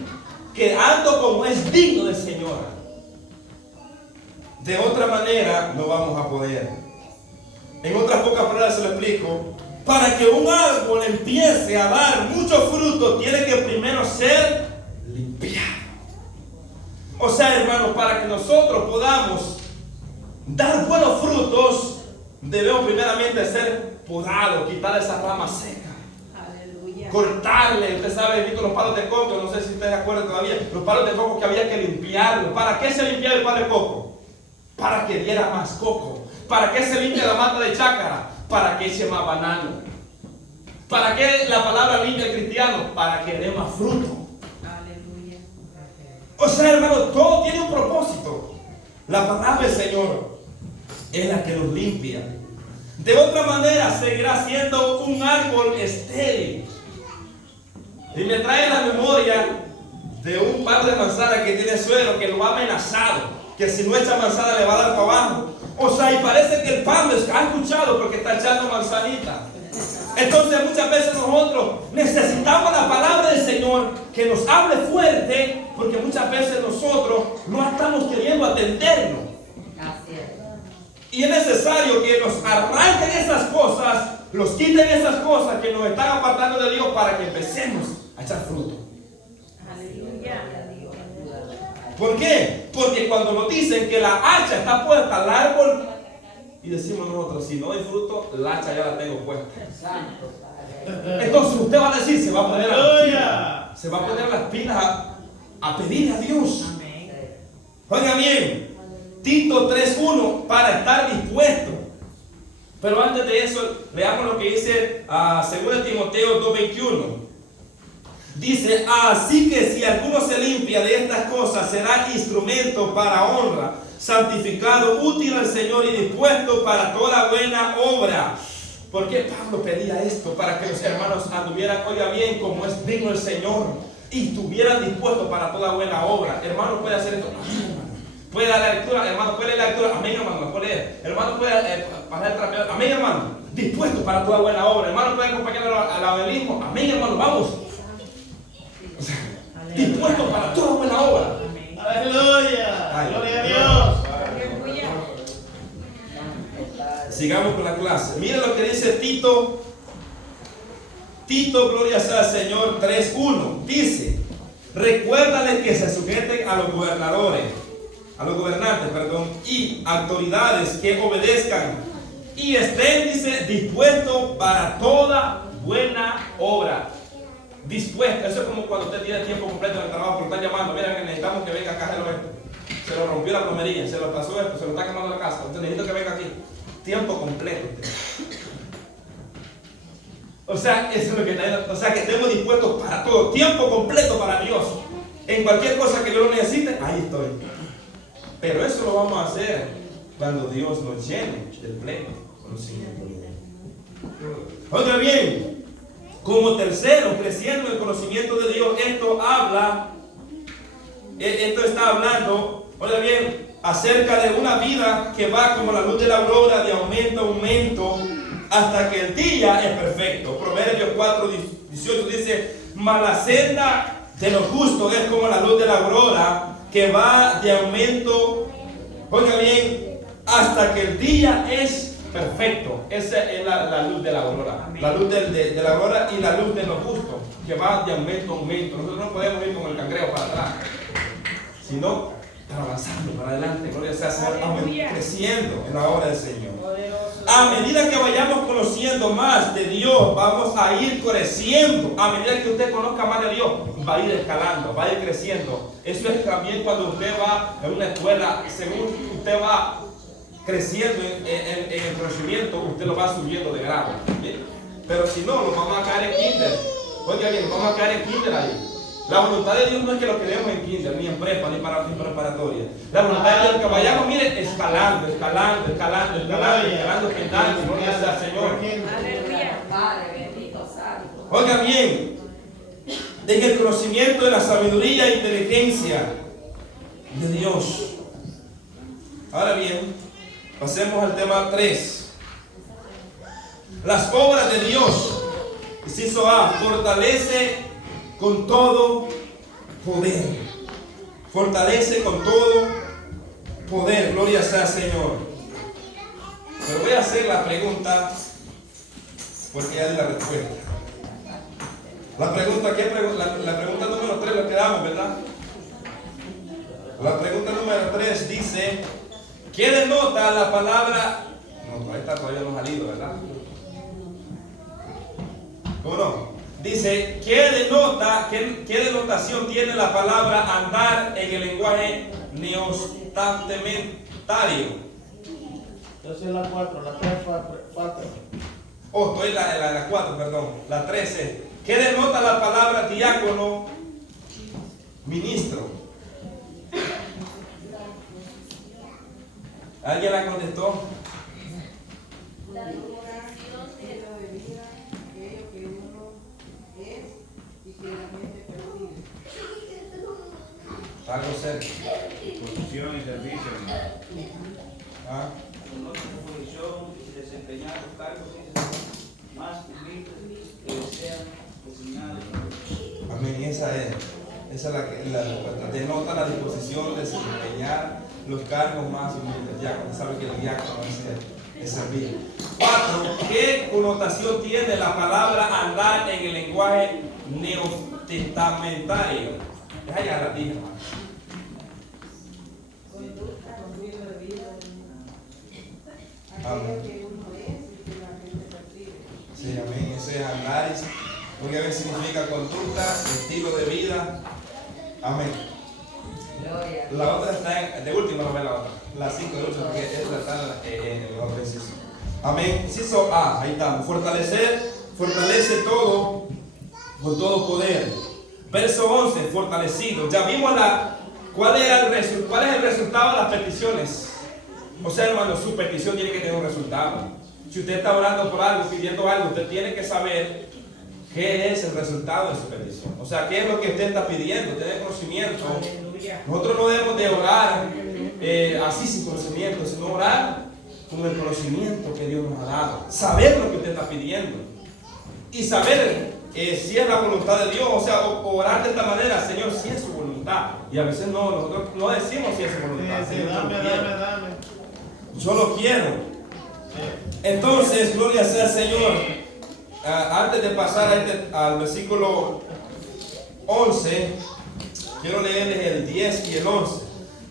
que ando como es digno del Señor. De otra manera no vamos a poder. En otras pocas palabras se lo explico. Para que un árbol empiece a dar mucho fruto, tiene que primero ser limpiado. O sea, hermano, para que nosotros podamos dar buenos frutos, debemos primeramente ser podados, quitar esas ramas secas. Cortarle, usted sabe, he visto los palos de coco, no sé si ustedes se acuerdan todavía, los palos de coco que había que limpiarlos. ¿Para qué se limpiaba el palo de coco? Para que diera más coco. ¿Para qué se limpia la mata de chácara? Para que eche más banano. ¿Para qué la palabra limpia al cristiano? Para que dé más fruto. Aleluya. O sea, hermano, todo tiene un propósito. La palabra del Señor es la que nos limpia. De otra manera, seguirá siendo un árbol estéril. Y me trae la memoria de un par de manzanas que tiene suegro que lo ha amenazado, que si no echa manzana le va a dar para abajo. O sea, y parece que el Pablo ha escuchado porque está echando manzanita. Entonces muchas veces nosotros necesitamos la palabra del Señor que nos hable fuerte, porque muchas veces nosotros no estamos queriendo atendernos. Y es necesario que nos arranquen esas cosas, los quiten esas cosas que nos están apartando de Dios para que empecemos a echar fruto. Aleluya. ¿Por qué? Porque cuando nos dicen que la hacha está puesta al árbol, y decimos nosotros, si no hay fruto, la hacha ya la tengo puesta. Entonces usted va a decir, se va a poner las pilas a pedir a Dios. Oiga bien, Tito 3:1, para estar dispuesto. Pero antes de eso, leamos lo que dice 2 Timoteo 2:21. Dice, así que si alguno se limpia de estas cosas, será instrumento para honra, santificado, útil al Señor y dispuesto para toda buena obra. ¿Por qué Pablo pedía esto? Para que los hermanos anduvieran, oiga bien, como es digno el Señor, y estuvieran dispuestos para toda buena obra. Hermano, puede hacer esto. Puede dar la lectura, hermano, puede leer la lectura. Amén, hermano, puede leer. Hermano, puede pasar el trapeador. Amén, hermano. Dispuesto para toda buena obra. Hermano, puede acompañarlo al evangelismo. Amén, hermano, vamos. O sea, dispuesto para toda buena obra. Aleluya. Gloria a Dios. Aleluya. Sigamos con la clase. Mira lo que dice Tito. Tito, gloria sea al Señor, 3:1. Dice, recuérdales que se sujeten a los gobernadores, y autoridades, que obedezcan y estén, dice, dispuestos para toda buena obra. Dispuesto, eso es como cuando usted tiene tiempo completo en el trabajo, porque están llamando, mira que necesitamos que venga acá, se lo rompió la plomería, se lo pasó esto, se lo está quemando la casa, usted necesita que venga aquí, tiempo completo. O sea, eso es lo que está, o sea, que estemos dispuestos para todo, tiempo completo para Dios. En cualquier cosa que yo lo necesite, ahí estoy. Pero eso lo vamos a hacer cuando Dios nos llene del pleno conocimiento. Oiga bien, como tercero, creciendo en el conocimiento de Dios, esto habla Esto está hablando, oiga bien, acerca de una vida que va como la luz de la aurora, de aumento a aumento, hasta que el día es perfecto. Proverbios 4:18 dice: mas la senda de los justos es como la luz de la aurora, que va de aumento, oiga bien, hasta que el día es perfecto. Esa es la luz de la aurora. La luz de la aurora y la luz de los justos, que va de aumento a aumento. Nosotros no podemos ir como el cangrejo para atrás, sino para avanzando, para adelante. Gloria sea, creciendo en la obra del Señor. A medida que vayamos conociendo más de Dios, vamos a ir creciendo. A medida que usted conozca más de Dios, va a ir escalando, va a ir creciendo. Eso es también cuando usted va a una escuela. Según usted va creciendo en el conocimiento, usted lo va subiendo de grado. ¿Bien? Pero si no, lo vamos a caer en kinder. Oiga bien, vamos a caer en kinder ahí. La voluntad de Dios no es que lo quedemos en kinder, ni en prepa, ni preparatoria. La voluntad de Dios es que vayamos, mire, escalando, peldaños, gloria sea al Señor. Aleluya. Padre, bendito, santo. Oiga bien, en el conocimiento de la sabiduría e inteligencia de Dios. Ahora bien, pasemos al tema 3. Las obras de Dios. Inciso A: fortalece con todo poder. Fortalece con todo poder. Gloria sea al Señor. Pero voy a hacer la pregunta, porque ya di la respuesta. La pregunta número 3 la quedamos, ¿verdad? La pregunta número 3 dice: ¿qué denota la palabra? No, ahí está, todavía no ha salido, ¿verdad? ¿Cómo no? Dice: ¿qué denotación tiene la palabra andar en el lenguaje neotestamentario? Entonces la 4, la 3 falta. Oh, estoy en la 4, perdón. La 13. ¿Qué denota la palabra diácono, ministro? ¿Alguien la contestó? La decoración de la bebida, aquello que uno es y que la gente percibe. Algo cerca. Posición y servicio, hermano. ¿Ah? Conoce su posición y desempeñar los cargos más humildes que sean designados. Amén. Esa es la respuesta. Denota la disposición de desempeñar los cargos más humildes. Ya, usted sabe que el diácono es servir. 4. ¿Qué connotación tiene la palabra andar en el lenguaje neotestamentario? Ya la dije, hermano. Conducta, estilo de vida. Amén. Aquello que uno es y que la gente percibe. Sí, amén. Ese es andar, porque a veces significa conducta, estilo de vida. Amén. Gloria. La otra está de última, no ve la otra. La 5 de última, porque esta está en el otro inciso. Amén. Inciso A, ahí estamos. Fortalece todo con todo poder. Verso 11, fortalecido. Ya vimos cuál es el resultado de las peticiones. O sea, hermano, su petición tiene que tener un resultado. Si usted está orando por algo, pidiendo algo, usted tiene que saber qué es el resultado de su petición. O sea, qué es lo que usted está pidiendo, tener conocimiento. Aleluya. Nosotros no debemos de orar así sin conocimiento, sino orar con el conocimiento que Dios nos ha dado. Saber lo que usted está pidiendo. Y saber si es la voluntad de Dios. O sea, orar de esta manera: Señor, si es su voluntad. Y a veces nosotros no decimos si es su voluntad. Sí, Señor, dame. yo lo quiero. Entonces, gloria sea al Señor. Antes de pasar al versículo 11, quiero leerles el 10 y el 11.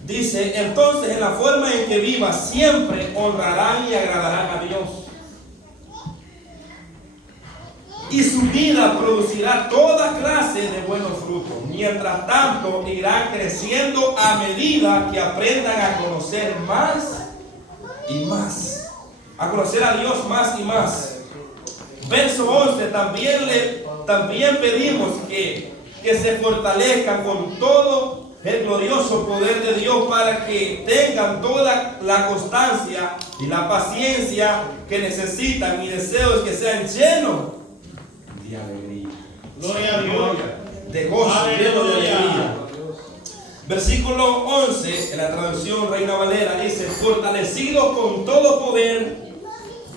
Dice: entonces, en la forma en que vivas, siempre honrarán y agradarán a Dios. Y su vida producirá toda clase de buenos frutos. Mientras tanto, irán creciendo a medida que aprendan a conocer más y más. A conocer a Dios más y más. Verso 11, también pedimos que se fortalezcan con todo el glorioso poder de Dios, para que tengan toda la constancia y la paciencia que necesitan. Mi deseo es que sean llenos de alegría. Gloria a Dios. De gozo, llenos de alegría. Versículo 11, en la traducción Reina Valera, dice: fortalecido con todo poder,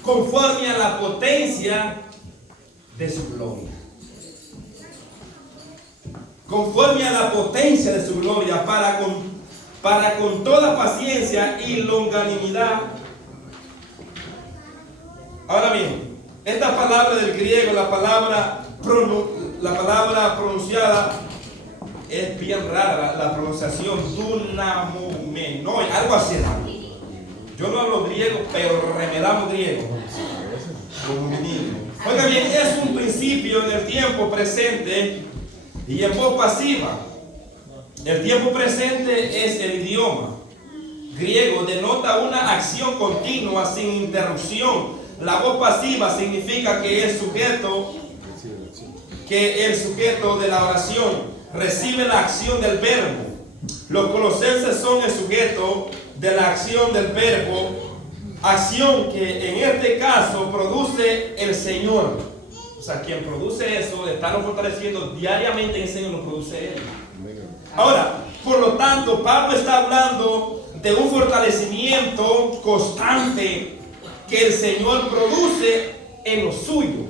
conforme a la potencia de su gloria. Conforme a la potencia de su gloria, para con toda paciencia y longanimidad. Ahora bien, esta palabra del griego, la palabra pronunciada, es bien rara la pronunciación, dunamomenoi, algo así. Yo no hablo griego, pero remedamos griego. Oiga bien, es un principio en el tiempo presente y en voz pasiva. El tiempo presente es el idioma griego, denota una acción continua sin interrupción. La voz pasiva significa que el sujeto de la oración recibe la acción del verbo. Los colosenses son el sujeto de la acción del verbo, acción que en este caso produce el Señor. O sea, quien produce eso, estarlo fortaleciendo diariamente, el Señor lo produce Él. Ahora, por lo tanto, Pablo está hablando de un fortalecimiento constante que el Señor produce en lo suyo.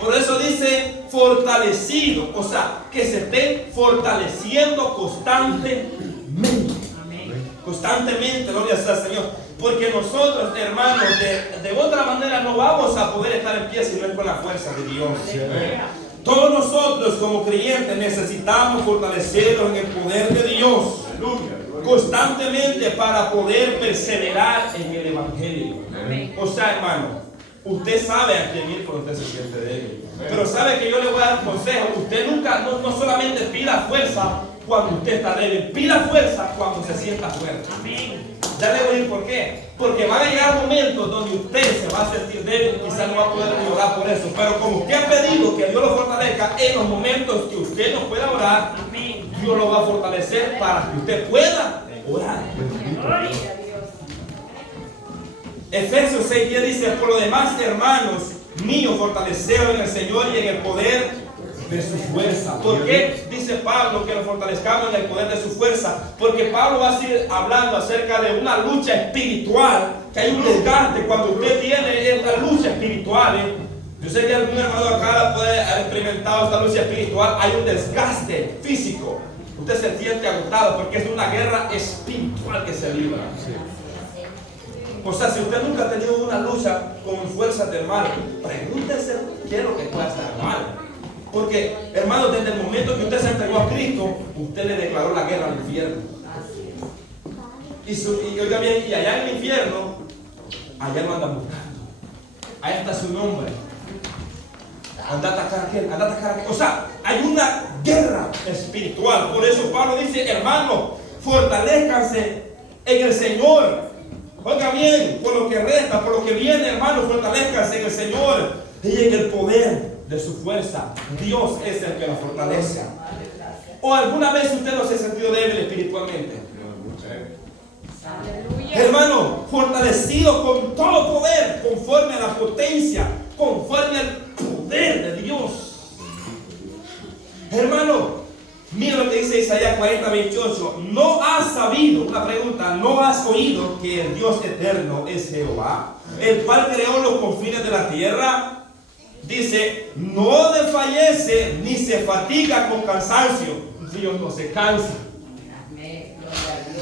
Por eso dice fortalecido, o sea, que se esté fortaleciendo constantemente. Constantemente, gloria sea al Señor. Porque nosotros, hermanos, de otra manera no vamos a poder estar en pie si no es con la fuerza de Dios. Todos nosotros como creyentes necesitamos fortalecernos en el poder de Dios constantemente para poder perseverar en el Evangelio. O sea, hermano, usted sabe a quién ir cuando usted se siente débil. Pero sabe que yo le voy a dar un consejo. Usted nunca, no solamente pida fuerza cuando usted está débil, pida fuerza cuando se sienta fuerte. Ya le voy a decir por qué. Porque van a llegar momentos donde usted se va a sentir débil, quizás no va a poder orar por eso. Pero como usted ha pedido que Dios lo fortalezca, en los momentos que usted no pueda orar, Dios lo va a fortalecer para que usted pueda orar. Efesios 6:10 dice: por lo demás, hermanos míos, fortaleceos en el Señor y en el poder de su fuerza. ¿Por qué dice Pablo que lo fortalezcamos en el poder de su fuerza? Porque Pablo va a seguir hablando acerca de una lucha espiritual, que hay un desgaste cuando usted tiene esta lucha espiritual. Yo sé que algún hermano acá puede haber experimentado esta lucha espiritual. Hay un desgaste físico. Usted se siente agotado porque es una guerra espiritual que se libra. O sea, si usted nunca ha tenido una lucha con fuerzas del mal, pregúntese qué es lo que puede estar mal. Porque, hermano, desde el momento que usted se entregó a Cristo, usted le declaró la guerra al infierno. Y oiga bien, y allá en el infierno, allá lo andan buscando. Ahí está su nombre. Anda a atacar a aquel, anda a atacar a aquel. O sea, hay una guerra espiritual. Por eso Pablo dice: hermano, fortalezcanse en el Señor. Oiga bien, por lo que resta, por lo que viene, hermano, fortalezcanse en el Señor y en el poder de su fuerza. Dios es el que la fortalece. ¿O alguna vez usted no se ha sentido débil espiritualmente? Hermano, fortalecido con todo poder, conforme a la potencia, conforme al poder de Dios. Hermano, mira lo que dice Isaías 40:28. ¿No has sabido, una pregunta, no has oído que el Dios eterno es Jehová, el cual creó los confines de la tierra? Dice: no desfallece ni se fatiga con cansancio. Dios no se cansa.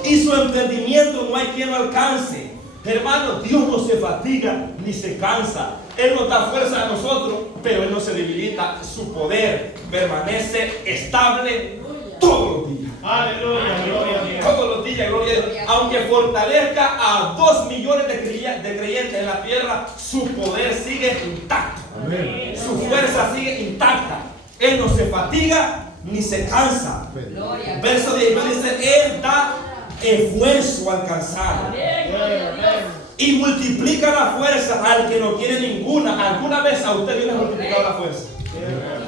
Y su entendimiento no hay quien lo alcance. Hermano, Dios no se fatiga ni se cansa. Él nos da fuerza a nosotros, pero Él no se debilita. Su poder permanece estable todos los días. Aleluya, gloria a Dios. Todos los días, gloria a Dios. Aunque fortalezca a 2 millones de creyentes en la tierra, su poder sigue intacto. Amén. Su fuerza sigue intacta. Él no se fatiga ni se cansa. Verso 19 dice: Él da esfuerzo al cansado y multiplica la fuerza al que no tiene ninguna. ¿Alguna vez a usted Dios le multiplicado la fuerza?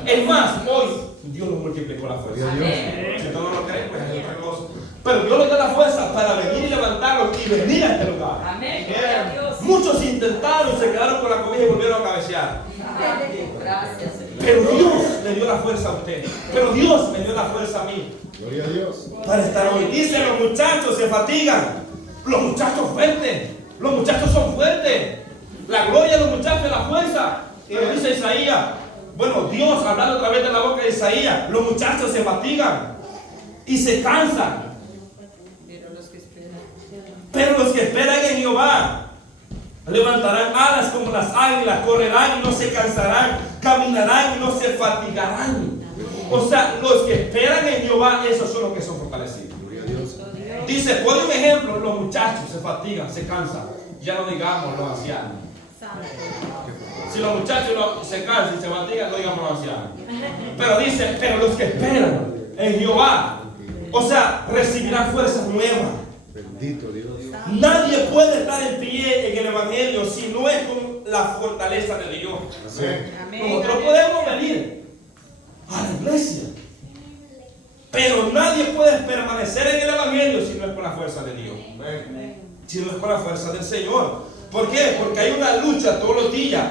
Es más, hoy Dios nos multiplicó la fuerza. Si usted no lo cree, pues es otra cosa. Pero Dios nos da la fuerza para venir y levantarlos y venir a este lugar. Amén. Muchos intentaron, se quedaron con la comida y volvieron a cabecear. Gracias, Señor. Pero Dios le dio la fuerza a usted. Pero Dios me dio la fuerza a mí. Gloria a Dios. Para estar hoy. Dicen los muchachos se fatigan. Los muchachos fuertes. Los muchachos son fuertes. La gloria de los muchachos es la fuerza. Y lo dice Isaías. Bueno, Dios hablando a través de la boca de Isaías. Los muchachos se fatigan y se cansan. Pero los que esperan en Jehová levantarán alas como las águilas, correrán y no se cansarán, caminarán y no se fatigarán. O sea, los que esperan en Jehová, esos son los que son fortalecidos. Gloria a Dios. Dice, por un ejemplo, los muchachos se fatigan, se cansan. Ya no digamos los ancianos. Si los muchachos se cansan y se fatigan, no digamos los ancianos. Pero dice, pero los que esperan en Jehová, o sea, recibirán fuerzas nuevas. Bendito Dios. Nadie puede estar en pie en el Evangelio si no es con la fortaleza de Dios. Amén. Nosotros podemos venir a la iglesia, pero nadie puede permanecer en el Evangelio si no es con la fuerza de Dios. Si no es con la fuerza del Señor. ¿Por qué? Porque hay una lucha todos los días.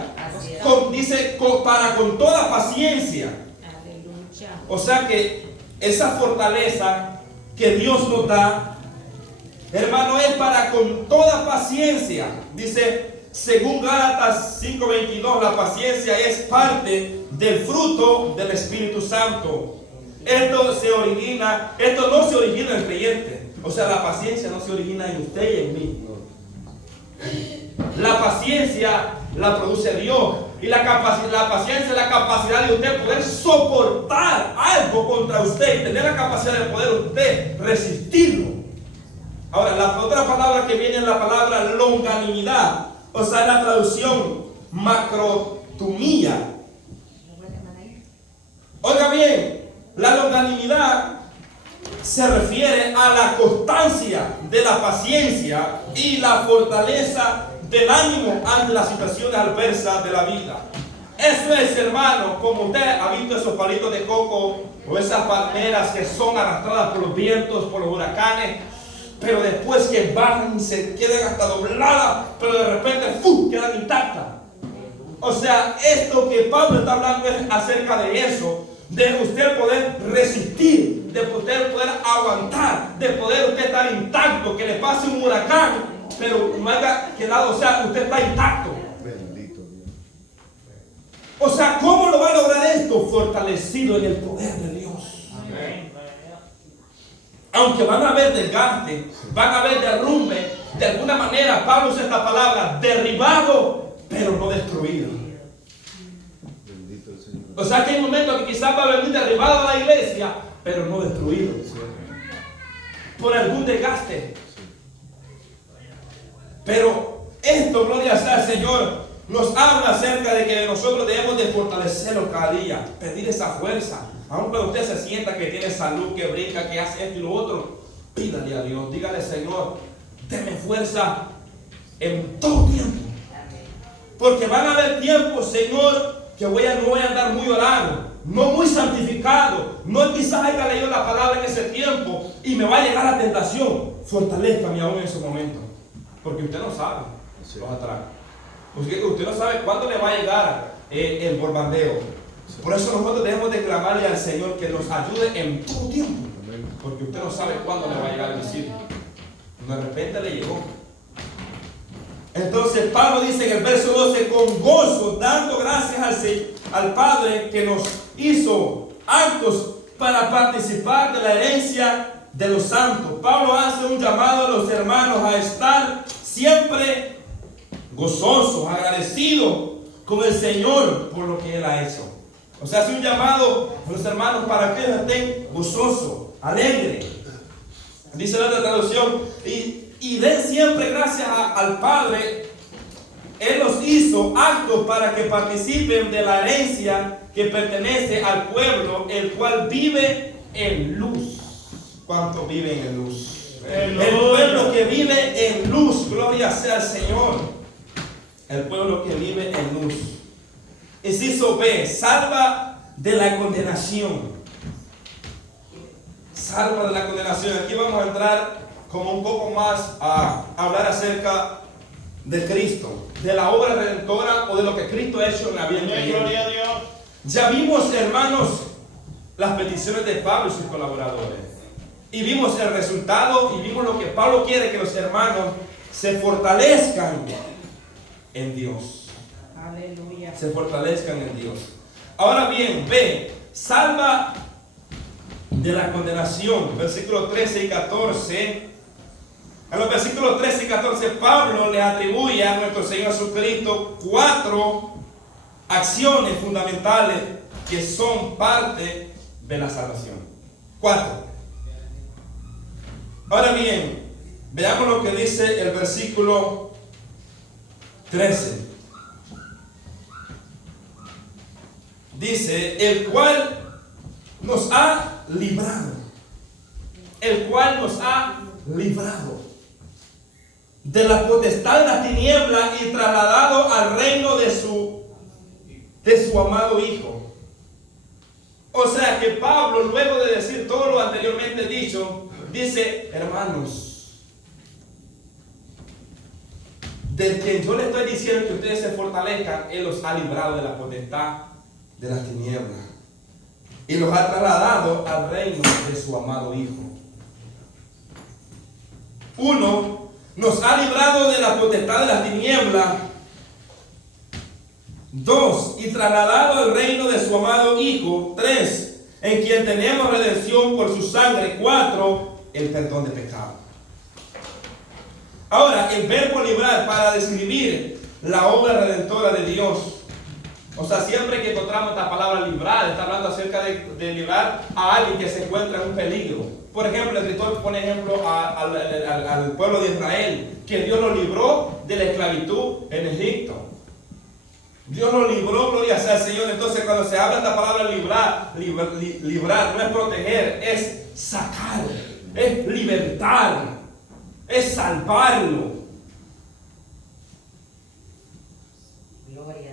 Dice, con toda paciencia. O sea que esa fortaleza que Dios nos da, hermano, es para con toda paciencia. Dice, según Gálatas 5:22, la paciencia es parte del fruto del Espíritu Santo. Esto no se origina en el creyente. O sea, la paciencia no se origina en usted y en mí. La paciencia la produce Dios. Y la paciencia es la capacidad de usted poder soportar algo contra usted y tener la capacidad de poder usted resistirlo. Ahora, la otra palabra que viene es la palabra longanimidad. O sea, la traducción macrotumía. Oiga bien, la longanimidad se refiere a la constancia de la paciencia y la fortaleza del ánimo ante las situaciones adversas de la vida. Eso es, hermano, como usted ha visto esos palitos de coco o esas palmeras que son arrastradas por los vientos, por los huracanes, pero después que bajan y se quedan hasta dobladas, pero de repente ¡fum!, quedan intactas. O sea, esto que Pablo está hablando es acerca de eso, de usted poder resistir, de poder aguantar, de poder usted estar intacto, que le pase un huracán, pero no haya quedado, o sea, usted está intacto. Bendito Dios. O sea, ¿cómo lo va a lograr esto? Fortalecido en el poder de Dios. Amén. Aunque van a haber desgaste, van a haber derrumbe, de alguna manera Pablo usa esta palabra, derribado, pero no destruido. Bendito el Señor. O sea que hay momentos que quizás va a venir derribado a la iglesia, pero no destruido. Por algún desgaste. Pero esto, gloria sea al Señor, nos habla acerca de que nosotros debemos de fortalecerlo cada día, pedir esa fuerza. Aun cuando usted se sienta que tiene salud, que brinca, que hace esto y lo otro, pídale a Dios, dígale, Señor, deme fuerza en todo tiempo. Porque van a haber tiempos, Señor, que no voy a andar muy orado, no muy santificado, no quizás haya leído la palabra en ese tiempo y me va a llegar la tentación. Fortalézcame aún en ese momento. Porque usted no sabe los atrás. Usted no sabe cuándo le va a llegar el bombardeo. Por eso nosotros debemos de clamarle al Señor que nos ayude en todo tiempo. Porque usted no sabe cuándo le va a llegar el misil. De repente le llegó. Entonces Pablo dice en el verso 12, con gozo, dando gracias al Padre que nos hizo aptos para participar de la herencia de los santos. Pablo hace un llamado a los hermanos a estar siempre gozosos, agradecidos con el Señor por lo que Él ha hecho. O sea, hace un llamado a los hermanos para que estén gozosos, alegres. Dice la otra traducción, y den siempre gracias al Padre. Él los hizo aptos para que participen de la herencia que pertenece al pueblo, el cual vive en luz. ¿Cuántos viven en luz? El pueblo que vive en luz, gloria sea al Señor. El pueblo que vive en luz. Inciso B, salva de la condenación. Salva de la condenación. Aquí vamos a entrar como un poco más a hablar acerca de Cristo, de la obra redentora o de lo que Cristo ha hecho en la vida del creyente. Gloria a Dios. Ya vimos, hermanos, las peticiones de Pablo y sus colaboradores. Y vimos el resultado y vimos lo que Pablo quiere, que los hermanos se fortalezcan en Dios. Aleluya. Se fortalezcan en Dios. Ahora bien, ve, salva de la condenación, versículos 13 y 14. En los versículos 13 y 14, Pablo le atribuye a nuestro Señor Jesucristo 4 acciones fundamentales que son parte de la salvación. 4. Ahora bien, veamos lo que dice el versículo 13. Dice, el cual nos ha librado. El cual nos ha librado de la potestad de las tinieblas y trasladado al reino de su amado Hijo. O sea que Pablo, luego de decir todo lo anteriormente dicho, dice, hermanos, del que yo les estoy diciendo que ustedes se fortalezcan, Él los ha librado de la potestad de las tinieblas y los ha trasladado al reino de su amado Hijo. 1. Nos ha librado de la potestad de las tinieblas. 2. Y trasladado al reino de su amado Hijo. 3. En quien tenemos redención por su sangre. 4. El perdón de pecado. Ahora, el verbo librar para describir la obra redentora de Dios. O sea, siempre que encontramos esta palabra librar, está hablando acerca de librar a alguien que se encuentra en un peligro. Por ejemplo, el escritor pone ejemplo al pueblo de Israel, que Dios lo libró de la esclavitud en Egipto. Dios lo libró, gloria sea al Señor. Entonces, cuando se habla de la palabra librar no es proteger, es sacar, es libertar, es salvarlo.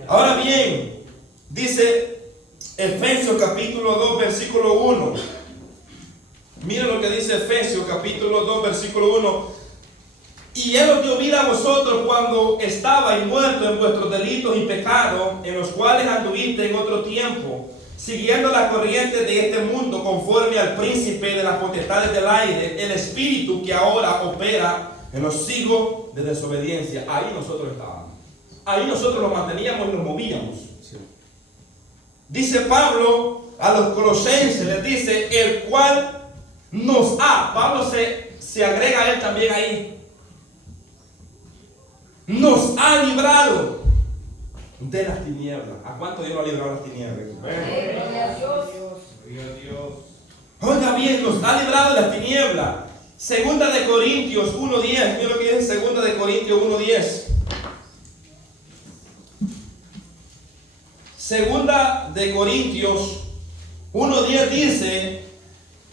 Ahora bien, dice Efesios capítulo 2 versículo 1. Miren lo que dice Efesios capítulo 2 versículo 1. Y Él os dio vida a vosotros cuando estabais muertos en vuestros delitos y pecados, en los cuales anduviste en otro tiempo, siguiendo las corrientes de este mundo, conforme al príncipe de las potestades del aire, el espíritu que ahora opera en los hijos de desobediencia. Ahí nosotros estábamos. Ahí nosotros nos manteníamos y nos movíamos. Sí. Dice Pablo a los colosenses, les dice, el cual nos ha. Pablo se agrega a él también ahí. Nos ha librado de las tinieblas. ¿A cuánto Dios lo ha librado de las tinieblas? Oiga bien, nos ha librado de las tinieblas. Segunda de Corintios 1:10. Mira lo que dice Segunda de Corintios 1:10. Segunda de Corintios 1:10 dice,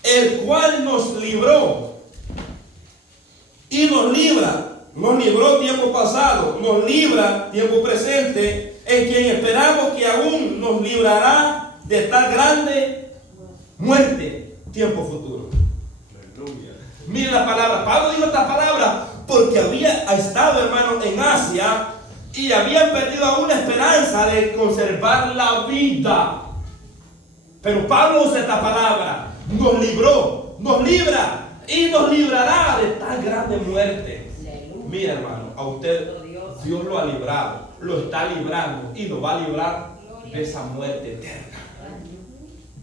el cual nos libró y nos libra. Nos libró tiempo pasado, nos libra tiempo presente, en quien esperamos que aún nos librará de tal grande muerte, tiempo futuro. Aleluya. Miren la palabra, Pablo dijo esta palabra porque había estado, hermano, en Asia y habían perdido aún la esperanza de conservar la vida. Pero Pablo usa esta palabra, nos libró, nos libra y nos librará de tal grande muerte. Mira, hermano, a usted Dios lo ha librado, lo está librando y lo va a librar de esa muerte eterna.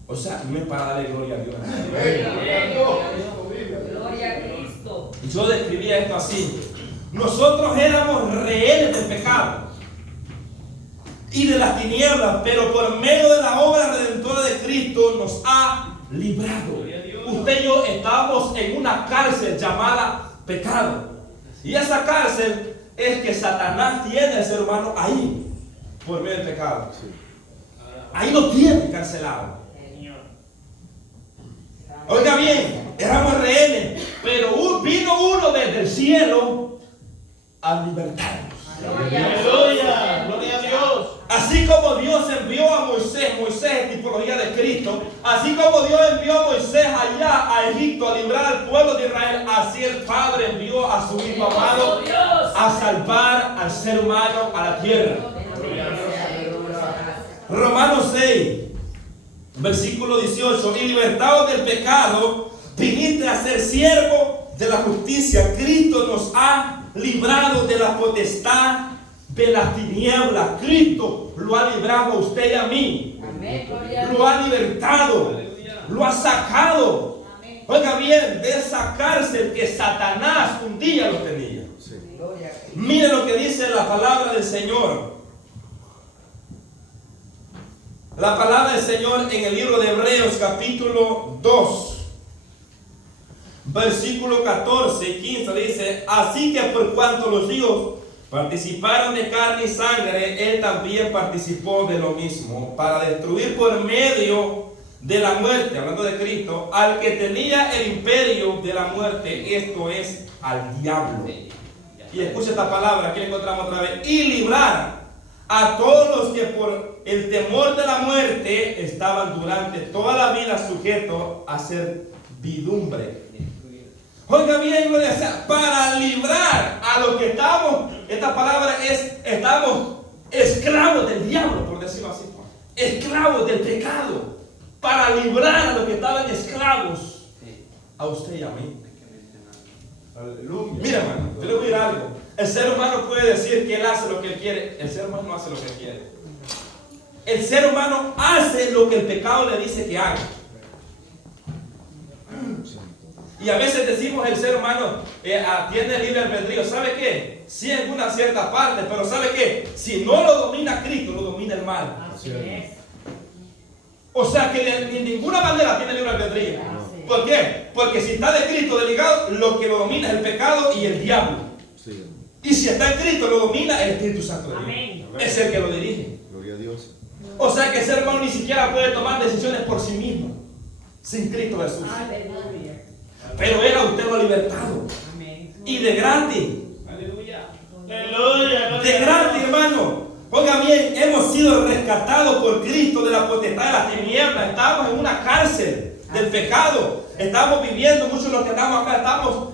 O sea, no es para darle gloria a Dios. Gloria a Cristo. Yo describía esto así. Nosotros éramos rehenes del pecado y de las tinieblas, pero por medio de la obra redentora de Cristo nos ha librado. Usted y yo estábamos en una cárcel llamada pecado. Y esa cárcel es que Satanás tiene al ser humano ahí, por medio del pecado. Ahí lo tiene encarcelado. Oiga bien, éramos rehenes, pero vino uno desde el cielo a libertarnos. Aleluya, gloria a Dios. Así como Dios envió a Moisés, Moisés es tipología de Cristo, así como Dios envió a Moisés allá a Egipto a librar al pueblo de Israel, así el Padre envió a su Hijo amado a salvar al ser humano a la tierra. Romanos 6, Versículo 18. Y libertados del pecado, viniste a ser siervo de la justicia. Cristo nos ha librado de la potestad de las tinieblas. Cristo lo ha librado a usted y a mí. Amén. Gloria a Lo ha libertado. Lo ha sacado. Amén. Oiga bien, de esa cárcel que Satanás un día lo tenía. Sí. Gloria a Cristo. Mire lo que dice la palabra del Señor. La palabra del Señor en el libro de Hebreos capítulo 2. Versículo 14 y 15 dice: así que por cuanto los hijos participaron de carne y sangre, él también participó de lo mismo, para destruir por medio de la muerte, hablando de Cristo, al que tenía el imperio de la muerte, esto es, al diablo. Y escucha esta palabra, aquí la encontramos otra vez: y librar a todos los que por el temor de la muerte estaban durante toda la vida sujetos a servidumbre. Oiga bien, lo decía, para librar a los que estamos, esta palabra es, estamos esclavos del diablo, por decirlo así, esclavos del pecado, para librar a los que estaban esclavos, a usted y a mí. Aleluya. Mira, hermano, yo le voy a decir algo. El ser humano puede decir que él hace lo que él quiere. El ser humano no hace lo que él quiere. El ser humano hace lo que el pecado le dice que haga. Y a veces decimos el ser humano tiene libre albedrío. ¿Sabe qué? Sí, en una cierta parte, pero ¿sabe qué? Si no lo domina Cristo, lo domina el mal. Así es. O sea que de ninguna manera tiene libre albedrío. ¿Por qué? Porque si está de Cristo delegado, lo que lo domina es el pecado y el diablo. Sí. Y si está en Cristo, lo domina el Espíritu Santo de Dios. Amén. Es el que lo dirige. Gloria a Dios. O sea que el ser humano ni siquiera puede tomar decisiones por sí mismo, sin Cristo Jesús. Aleluya. Pero Él a usted lo ha libertado. Amén. Y de gratis. Aleluya. Aleluya. De gratis, hermano. Oiga bien, hemos sido rescatados por Cristo de la potestad de las tinieblas. Estamos en una cárcel del pecado. Estamos viviendo, muchos de los que estamos acá,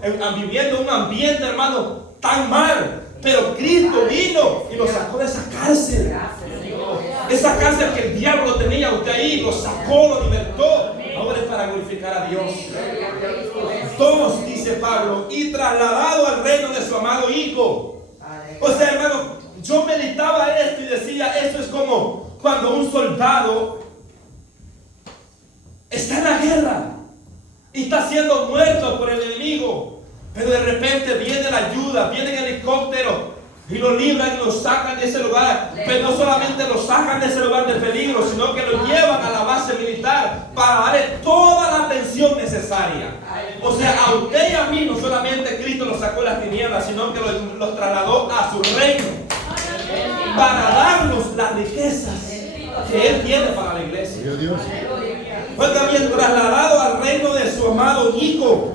estamos viviendo un ambiente, hermano, tan mal. Pero Cristo vino y nos sacó de esa cárcel. Gracias, Señor. Esa cárcel que el diablo tenía usted ahí, lo sacó, lo libertó. Ahora es para glorificar a Dios. Gloria a Cristo. Todos, dice Pablo, y trasladado al reino de su amado Hijo. O sea, hermano, yo meditaba esto y decía, esto es como cuando un soldado está en la guerra y está siendo muerto por el enemigo, pero de repente viene la ayuda, viene el helicóptero y lo libran y lo sacan de ese lugar. Pero no solamente lo sacan de ese lugar de peligro, sino que lo llevan a la base militar para darle toda la atención necesaria. O sea, a usted y a mí no solamente Cristo nos sacó de las tinieblas, sino que los trasladó a su reino para darnos las riquezas que Él tiene para la iglesia. Gloria a Dios. Oiga bien, trasladado al reino de su amado Hijo.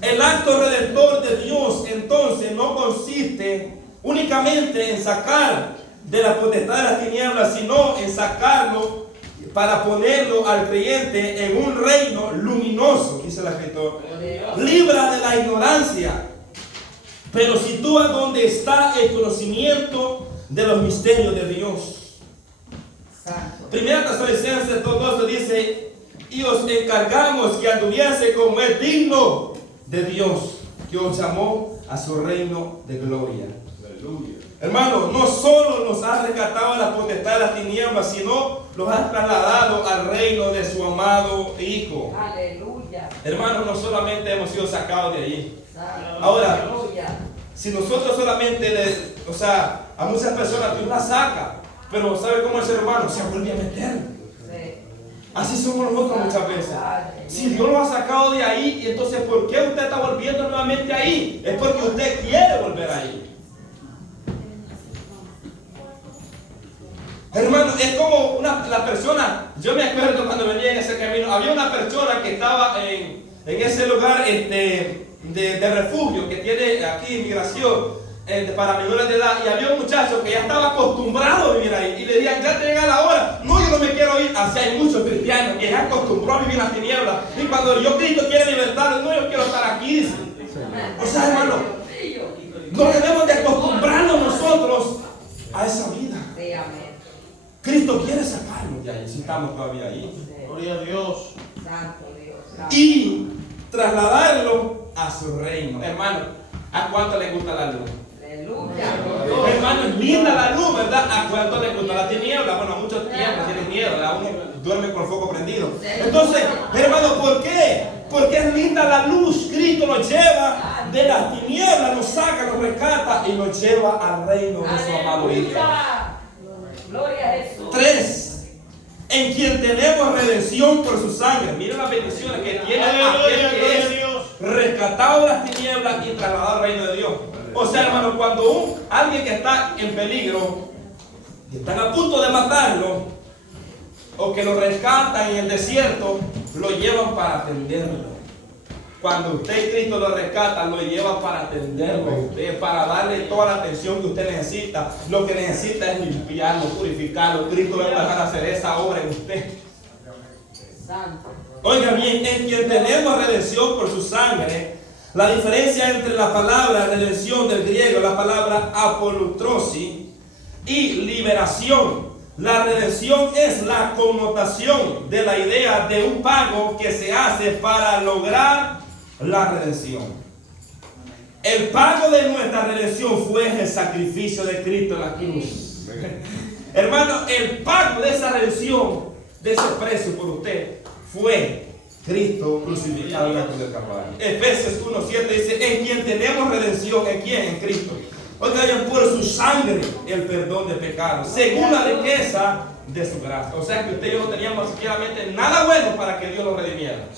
El acto redentor de Dios entonces no consiste únicamente en sacar de la potestad de las tinieblas, sino en sacarlo para ponerlo al creyente en un reino luminoso, dice el escritor. Libra de la ignorancia, pero sitúa donde está el conocimiento de los misterios de Dios. Primera Tesalonicenses 2:12 dice: y os encargamos que anduviese como es digno de Dios, que os llamó a su reino de gloria. Aleluya. Hermano, no solo nos ha rescatado de la potestad de las tinieblas, sino los ha trasladado al reino de su amado Hijo. Aleluya. Hermanos, no solamente hemos sido sacados de allí. Ahora, Aleluya. si nosotros solamente a muchas personas Dios las saca, pero ¿sabe cómo el ser humano se vuelve a meter? Sí. Así somos nosotros muchas veces. Si Dios lo ha sacado de ahí, y entonces ¿por qué usted está volviendo nuevamente ahí? Es porque usted quiere volver ahí. Hermano, es como la persona, yo me acuerdo cuando venía en ese camino, había una persona que estaba en ese lugar de refugio que tiene aquí inmigración para menores de edad, y había un muchacho que ya estaba acostumbrado a vivir ahí y le decían, ya te llega la hora, no, yo no me quiero ir. Así hay muchos cristianos que ya acostumbró a vivir en las tinieblas, y cuando Cristo quiere libertarlos, no, yo quiero estar aquí, dice. O sea, hermano, no debemos de acostumbrarnos nosotros a esa vida. Sí, amén. Cristo Cristo quiere sacarnos de ahí, si estamos todavía ahí. Gloria a Dios. Santo Dios. Santo. Y trasladarlo a su reino. Hermano, ¿a cuánto le gusta la luz? Aleluya. Hermano, es linda la luz, ¿verdad? ¿A cuánto le gusta la tiniebla? Bueno, muchos tiempos tienen miedo, ¿verdad? Uno duerme con el foco prendido. Entonces, hermano, ¿por qué? Porque es linda la luz. Cristo nos lleva de las tinieblas, nos saca, nos rescata y nos lleva al reino de su amado Hijo. Aleluya. Gloria a Jesús. 3. En quien tenemos redención por su sangre. Miren las bendiciones que tiene aquel Aleluya, que gloria a es Dios. rescatado de las tinieblas y trasladado al reino de Dios. O sea, hermano, cuando alguien que está en peligro, que están a punto de matarlo, o que lo rescatan en el desierto, lo llevan para atenderlo. Cuando usted y Cristo lo rescatan, lo lleva para atenderlo a usted, para darle toda la atención que usted necesita. Lo que necesita es limpiarlo, purificarlo. Cristo va a empezar a hacer esa obra en usted. Santo. Oiga bien, en quien tenemos redención por su sangre. La diferencia entre la palabra redención del griego, la palabra apolutrosi, y liberación. La redención es la connotación de la idea de un pago que se hace para lograr la redención. El pago de nuestra redención fue el sacrificio de Cristo en la cruz. Hermano, el pago de esa redención, de ese precio por usted, fue Cristo crucificado en la cruz del Calvario. Efesios 1:7 dice, en quien tenemos redención, ¿en quién? En Cristo. Oigan, por su sangre el perdón de pecados, según la riqueza de su gracia. O sea que usted y yo no teníamos siquiera nada bueno para que Dios lo redimiera.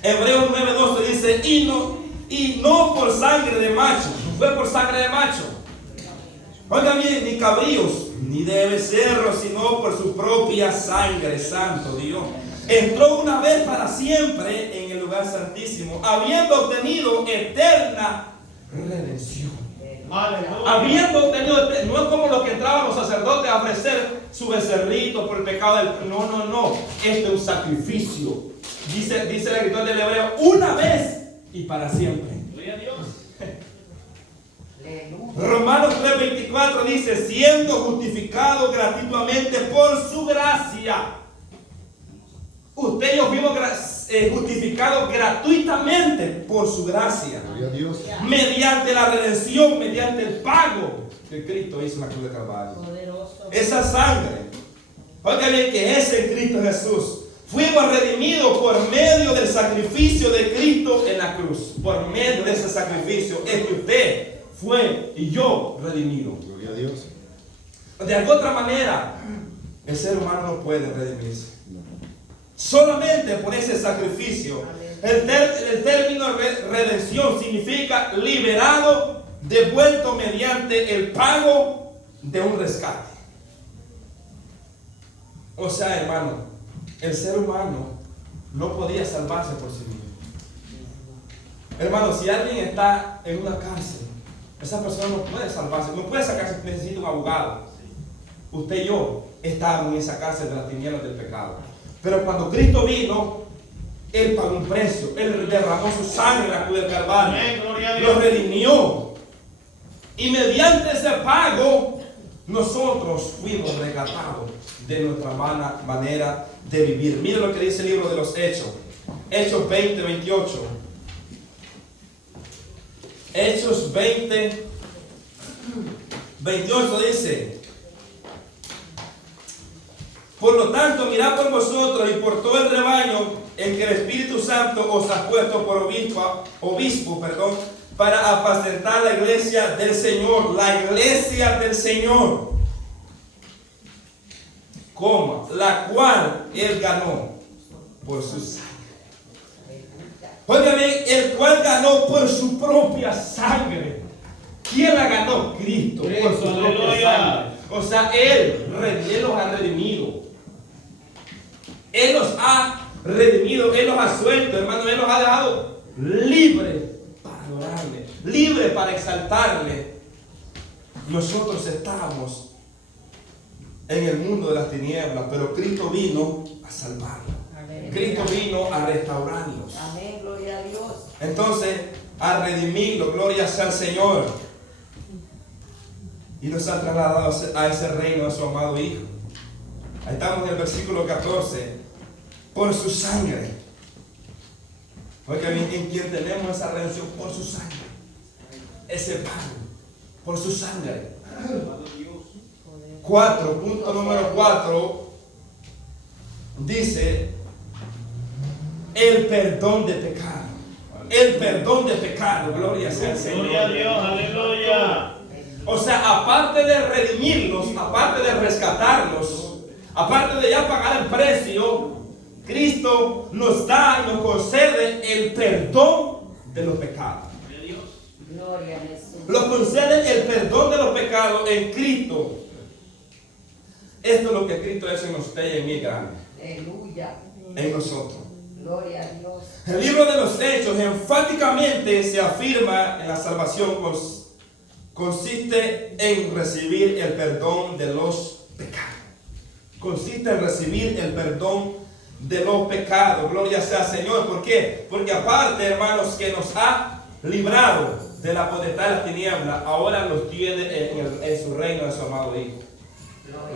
Hebreos 9:12 dice, y no por sangre de macho, no fue por sangre de macho. Oigan bien, ni cabríos, ni de becerros, sino por su propia sangre, santo Dios. Entró una vez para siempre en el lugar santísimo, habiendo obtenido eterna redención. Aleluya. Habiendo obtenido, no es como los que entraban los sacerdotes a ofrecer su becerrito por el pecado del... No. Este es un sacrificio. Dice el escritor del Hebreo, una vez y para siempre. Gloria a Dios. Romanos 3:24 dice, siendo justificado gratuitamente por su gracia. Usted y yo fuimos justificados gratuitamente por su gracia. Gloria a Dios. Mediante la redención, mediante el pago que Cristo hizo en la cruz de Calvario. Poderoso. Esa sangre, oiga bien que es en Cristo Jesús. Fuimos redimidos por medio del sacrificio de Cristo en la cruz. Por medio de ese sacrificio es que usted fue y yo redimido. Gloria a Dios. De alguna otra manera, el ser humano no puede redimirse. Solamente por ese sacrificio. El término redención significa liberado, devuelto mediante el pago de un rescate. O sea, hermano, el ser humano no podía salvarse por sí mismo. Hermano, si alguien está en una cárcel, esa persona no puede salvarse, no puede sacarse, necesita un abogado. Usted y yo estábamos en esa cárcel de las tinieblas del pecado. Pero cuando Cristo vino, Él pagó un precio. Él derramó su sangre en la cruz del Calvario. Amén, gloria a Dios. Lo redimió. Y mediante ese pago, nosotros fuimos rescatados de nuestra mala manera de vivir. Mire lo que dice el libro de los Hechos. Hechos 20:28. Hechos 20:28 dice, por lo tanto, mirad por vosotros y por todo el rebaño en que el Espíritu Santo os ha puesto por obispo, para apacentar la iglesia del Señor. La iglesia del Señor, la cual Él ganó por su sangre. Oigan bien, el cual ganó por su propia sangre. ¿Quién la ganó? Cristo, por su propia Aleluya. sangre. O sea, Él los ha redimido. Él los ha redimido, Él los ha suelto, hermano. Él los ha dejado libres para adorarle, libres para exaltarle. Nosotros estábamos en el mundo de las tinieblas, pero Cristo vino a salvarnos. Amén. Cristo vino a restaurarnos. Amén, gloria a Dios. Entonces, a redimirlo, gloria sea al Señor. y nos ha trasladado a ese reino de su amado Hijo. Ahí estamos en el versículo 14. Por su sangre. Oiga bien, en quien tenemos esa redención por su sangre. Ese pago por su sangre. 4, punto número 4, dice el perdón de pecado. El perdón de pecado, gloria sea al Señor. Gloria a Dios, aleluya. O sea, aparte de redimirlos, aparte de rescatarlos, aparte de ya pagar el precio, Cristo nos da y nos concede el perdón de los pecados. Gloria a Jesús. Nos concede el perdón de los pecados en Cristo. Esto es lo que Cristo es en usted y en mí, grande. Aleluya. En nosotros. Gloria a Dios. El libro de los Hechos enfáticamente se afirma en la salvación consiste en recibir el perdón de los pecados. Consiste en recibir el perdón de los pecados. Gloria sea al Señor. ¿Por qué? Porque aparte, hermanos, que nos ha librado de la potestad de la tiniebla, ahora los tiene en su reino de su amado Hijo.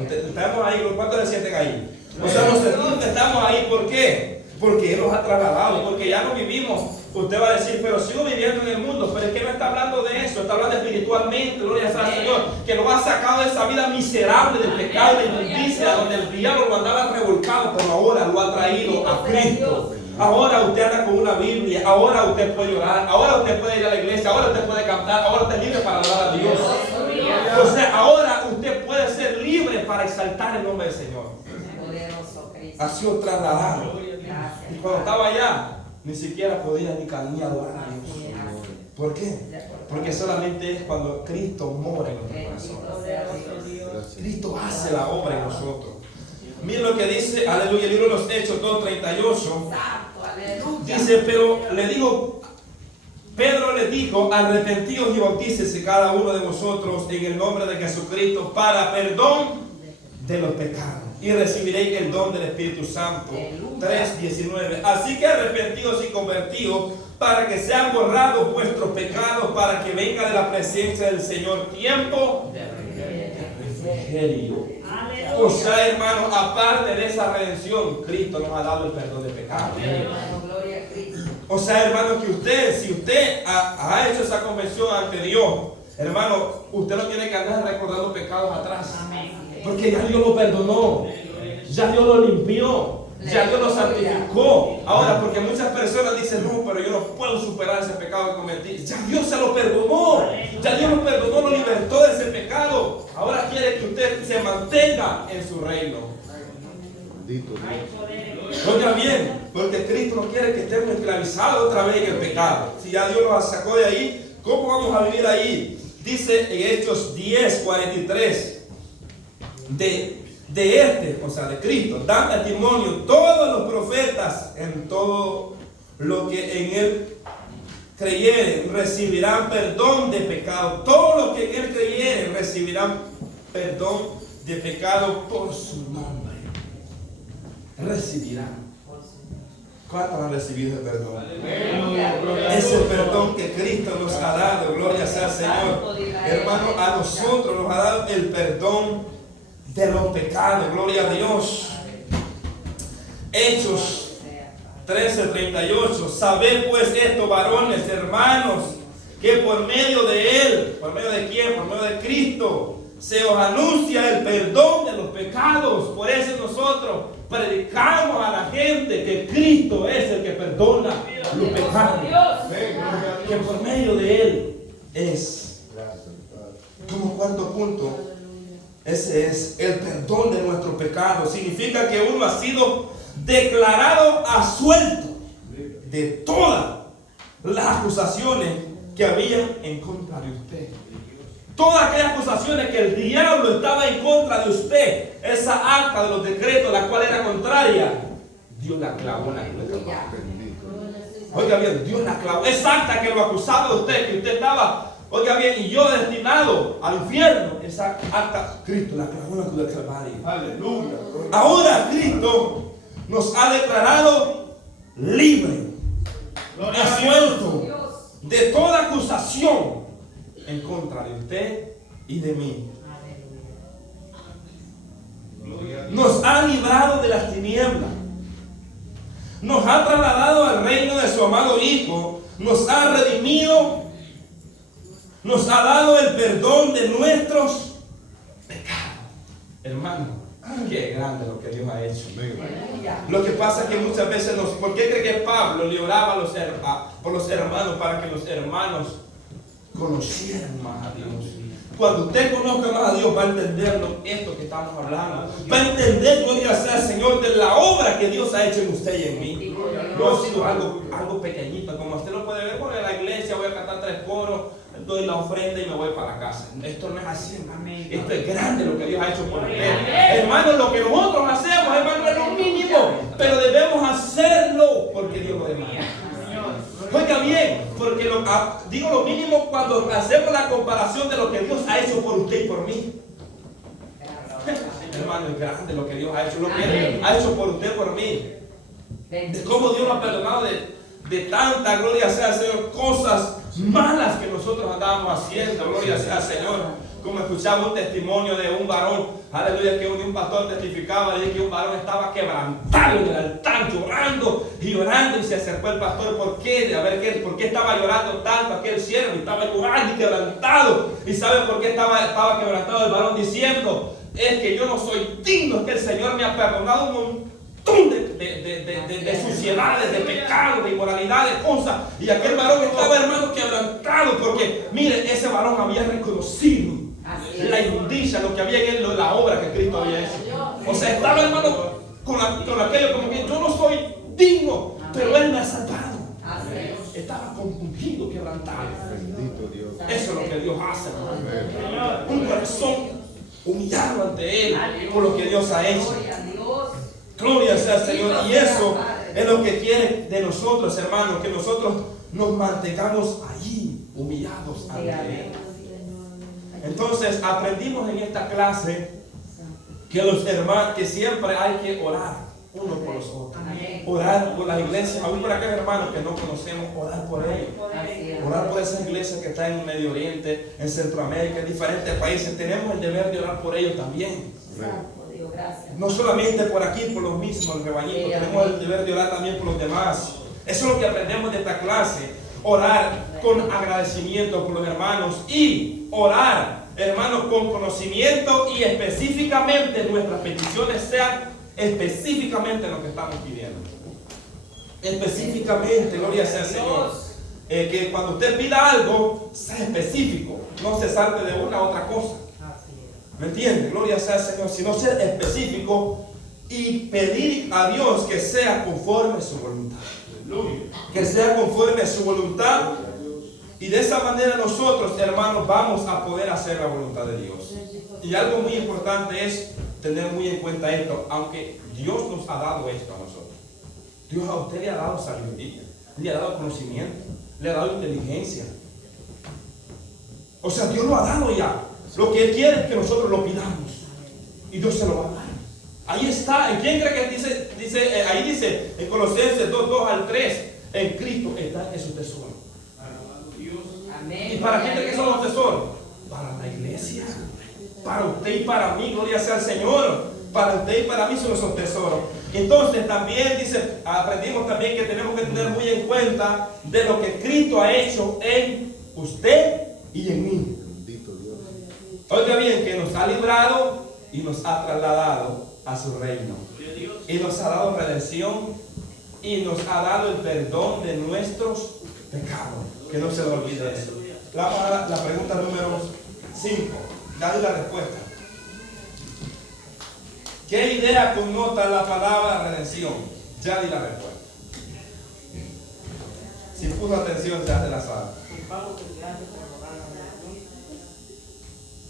Estamos ahí, ¿cuántos se sienten ahí? O sea, nosotros estamos ahí, ¿por qué? Porque Él nos ha trasladado, porque ya no vivimos. Usted va a decir, pero sigo viviendo en el mundo. Pero es que no está hablando de eso, está hablando espiritualmente, gloria sea al Señor, que nos ha sacado de esa vida miserable del pecado, de la injusticia, donde el diablo lo andaba revolcado, pero ahora lo ha traído a Cristo. Ahora usted anda con una Biblia, ahora usted puede orar, ahora usted puede ir a la iglesia, ahora usted puede cantar, ahora usted es libre para adorar a Dios. O sea, ahora usted puede ser libre para exaltar el nombre del Señor. Poderoso Cristo. Ha sido trasladado. Gracias. Y cuando estaba allá, ni siquiera podía ni adorar a Dios. ¿Por qué? Porque solamente es cuando Cristo mora en nuestro corazón. Gracias. Cristo hace la obra en nosotros. Miren lo que dice, aleluya, el libro de los Hechos 2:38. Santo, aleluya. Dice, pero le digo, Pedro le dijo, arrepentíos y bautícese cada uno de vosotros en el nombre de Jesucristo para perdón de los pecados y recibiréis el don del Espíritu Santo. 3:19. Así que arrepentidos y convertidos para que sean borrados vuestros pecados, para que venga de la presencia del Señor tiempo de refrigerio. O sea, hermanos, aparte de esa redención, Cristo nos ha dado el perdón de pecados. Gloria a Cristo. O sea, hermano, que usted, si usted ha hecho esa convención ante Dios, hermano, usted no tiene que andar recordando pecados atrás. Porque ya Dios lo perdonó, ya Dios lo limpió, ya Dios lo santificó. Ahora, porque muchas personas dicen, no, pero yo no puedo superar ese pecado que cometí. Ya Dios se lo perdonó, ya Dios lo perdonó, lo libertó de ese pecado. Ahora quiere que usted se mantenga en su reino. Bendito Dios. Oiga bien, porque Cristo no quiere que estemos esclavizados otra vez en el pecado. Si ya Dios nos sacó de ahí, ¿cómo vamos a vivir ahí? Dice en Hechos 10:43 de Cristo, dan testimonio todos los profetas en todo lo que en Él creyeren, recibirán perdón de pecado. Todos los que en Él creyeren recibirán perdón de pecado por su nombre. Recibirán. ¿Cuántos han recibido el perdón? Es el perdón que Cristo nos ha dado. Gloria sea al Señor. Hermano, a nosotros nos ha dado el perdón de los pecados. Gloria a Dios. Hechos 13:38. Sabed pues esto, varones, hermanos, que por medio de Él, ¿por medio de quién? Por medio de Cristo, se os anuncia el perdón de los pecados. Por eso nosotros predicamos a la gente que Cristo es el que perdona los pecados. Que por medio de Él es. Como cuarto punto, ese es el perdón de nuestros pecados. Significa que uno ha sido declarado absuelto de todas las acusaciones que había en contra de usted. Todas aquellas acusaciones que el diablo estaba en contra de usted, esa acta de los decretos, la cual era contraria, Dios la clavó en la cruz. Oiga bien, Dios la clavó. Esa acta que lo acusaba de usted, que usted estaba, oiga bien, y yo destinado al infierno, esa acta, Cristo la clavó en la cruz del Calvario. Aleluya. Ahora Cristo nos ha declarado libre, absuelto de toda acusación en contra de usted y de mí. Aleluya. Nos ha librado de las tinieblas. Nos ha trasladado al reino de su amado Hijo. Nos ha redimido. Nos ha dado el perdón de nuestros pecados. Hermano, qué grande lo que Dios ha hecho. Aleluya. Lo que pasa es que muchas veces ¿por qué cree que Pablo le oraba por los hermanos para que los hermanos conocieran más a Dios? Cuando usted conozca más a Dios va a entender esto que estamos hablando. Va a entender, gloria sea el Señor, de la obra que Dios ha hecho en usted y en mí. No ha sido algo pequeñito, como usted lo puede ver. Bueno, en la iglesia voy a cantar 3 coros, doy la ofrenda y me voy para casa. Esto no es así, hermano. Esto es grande lo que Dios ha hecho por usted. Hermano, lo que nosotros hacemos, hermano, es lo mínimo, pero debemos hacerlo porque Dios lo demanda. Oiga bien, porque digo lo mínimo cuando hacemos la comparación de lo que Dios ha hecho por usted y por mí. Hermano, es grande lo que Dios ha hecho, lo que Él ha hecho por usted y por mí. De cómo Dios nos ha perdonado de tanta, gloria sea al Señor, cosas malas que nosotros andábamos haciendo, gloria sea al Señor. Como escuchaba un testimonio de un varón, aleluya, que un pastor testificaba de que un varón estaba quebrantado en el altar, llorando y se acercó el pastor. ¿Por qué? A ver, ¿por qué estaba llorando tanto aquel siervo? Estaba llorando y quebrantado. ¿Y sabe por qué estaba quebrantado el varón? Diciendo, es que yo no soy digno, es que el Señor me ha perdonado un montón de suciedades, de pecados, de inmoralidades, de cosas. Y aquel varón estaba, hermano, quebrantado porque, mire, ese varón había reconocido la inmundicia, lo que había en él, la obra que Cristo había hecho. O sea, estaba, hermano, con aquello como que yo no soy digno, pero Él me ha salvado. Estaba compungido, quebrantado. Bendito Dios. Eso es lo que Dios hace, hermano. Un corazón humillado ante Él por lo que Dios ha hecho. Gloria sea al Señor. Y eso es lo que quiere de nosotros, hermanos, que nosotros nos mantengamos allí, humillados ante Él. Entonces aprendimos en esta clase que los hermanos, que siempre hay que orar unos por los otros. Orar por las iglesias, aún por aquellos hermanos que no conocemos, orar por ellos. Orar por esas iglesias que están en Medio Oriente, en Centroamérica, en diferentes países. Tenemos el deber de orar por ellos también. No solamente por aquí, por los mismos, el rebañito. Tenemos el deber de orar también por los demás. Eso es lo que aprendemos de esta clase. Orar con agradecimiento por los hermanos y orar, hermanos, con conocimiento y específicamente nuestras peticiones sean específicamente lo que estamos pidiendo. Específicamente, gloria sea al Señor. Que cuando usted pida algo, sea específico, no se salte de una a otra cosa. ¿Me entiende? Gloria sea al Señor. Sino ser específico y pedir a Dios que sea conforme a su voluntad. Que sea conforme a su voluntad. Y de esa manera nosotros, hermanos, vamos a poder hacer la voluntad de Dios. Y algo muy importante es tener muy en cuenta esto. Aunque Dios nos ha dado esto a nosotros. Dios a usted le ha dado sabiduría, le ha dado conocimiento, le ha dado inteligencia. O sea, Dios lo ha dado ya. Lo que Él quiere es que nosotros lo pidamos. Y Dios se lo va a dar. Ahí está. ¿En quién cree que dice? Ahí dice en Colosenses 2 al 3. En Cristo está en su tesoro. ¿Y para quién cree que son los tesoros? Para la iglesia. Para usted y para mí. Gloria sea al Señor. Para usted y para mí son esos tesoros. Entonces también dice, aprendimos también que tenemos que tener muy en cuenta de lo que Cristo ha hecho en usted y en mí. Bendito Dios. Oiga bien, que nos ha librado y nos ha trasladado a su reino. Y nos ha dado redención y nos ha dado el perdón de nuestros pecados. Que no se lo olvide eso. La pregunta número 5. Dale la respuesta. ¿Qué idea connota la palabra redención? Ya di la respuesta. Si puso atención, ya se la sabe.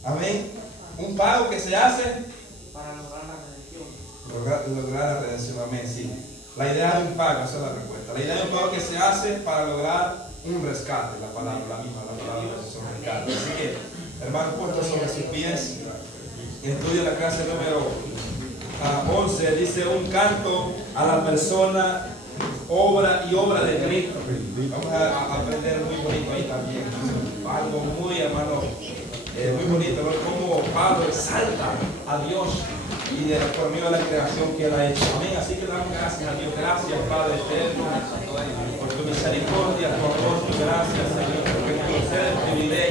Amén. Un pago que se hace para lograr la redención. lograr la redención. Amén. Sí. La idea de un pago, esa es la respuesta. La idea de un pago que se hace para lograr un rescate. La palabra, la palabra es un rescate. Así que, hermano, puesto sobre sus pies, estudia la clase número 11. Dice un canto a la persona, obra de Cristo. Vamos a aprender muy bonito ahí también. Algo muy, hermano, muy bonito ver cómo Pablo exalta a Dios y por medio de la creación que Él ha hecho. Amén. Así que damos gracias a Dios. Gracias, Padre eterno, por tu misericordia, tu amor, tu gracia, Señor, porque concede el privilegio.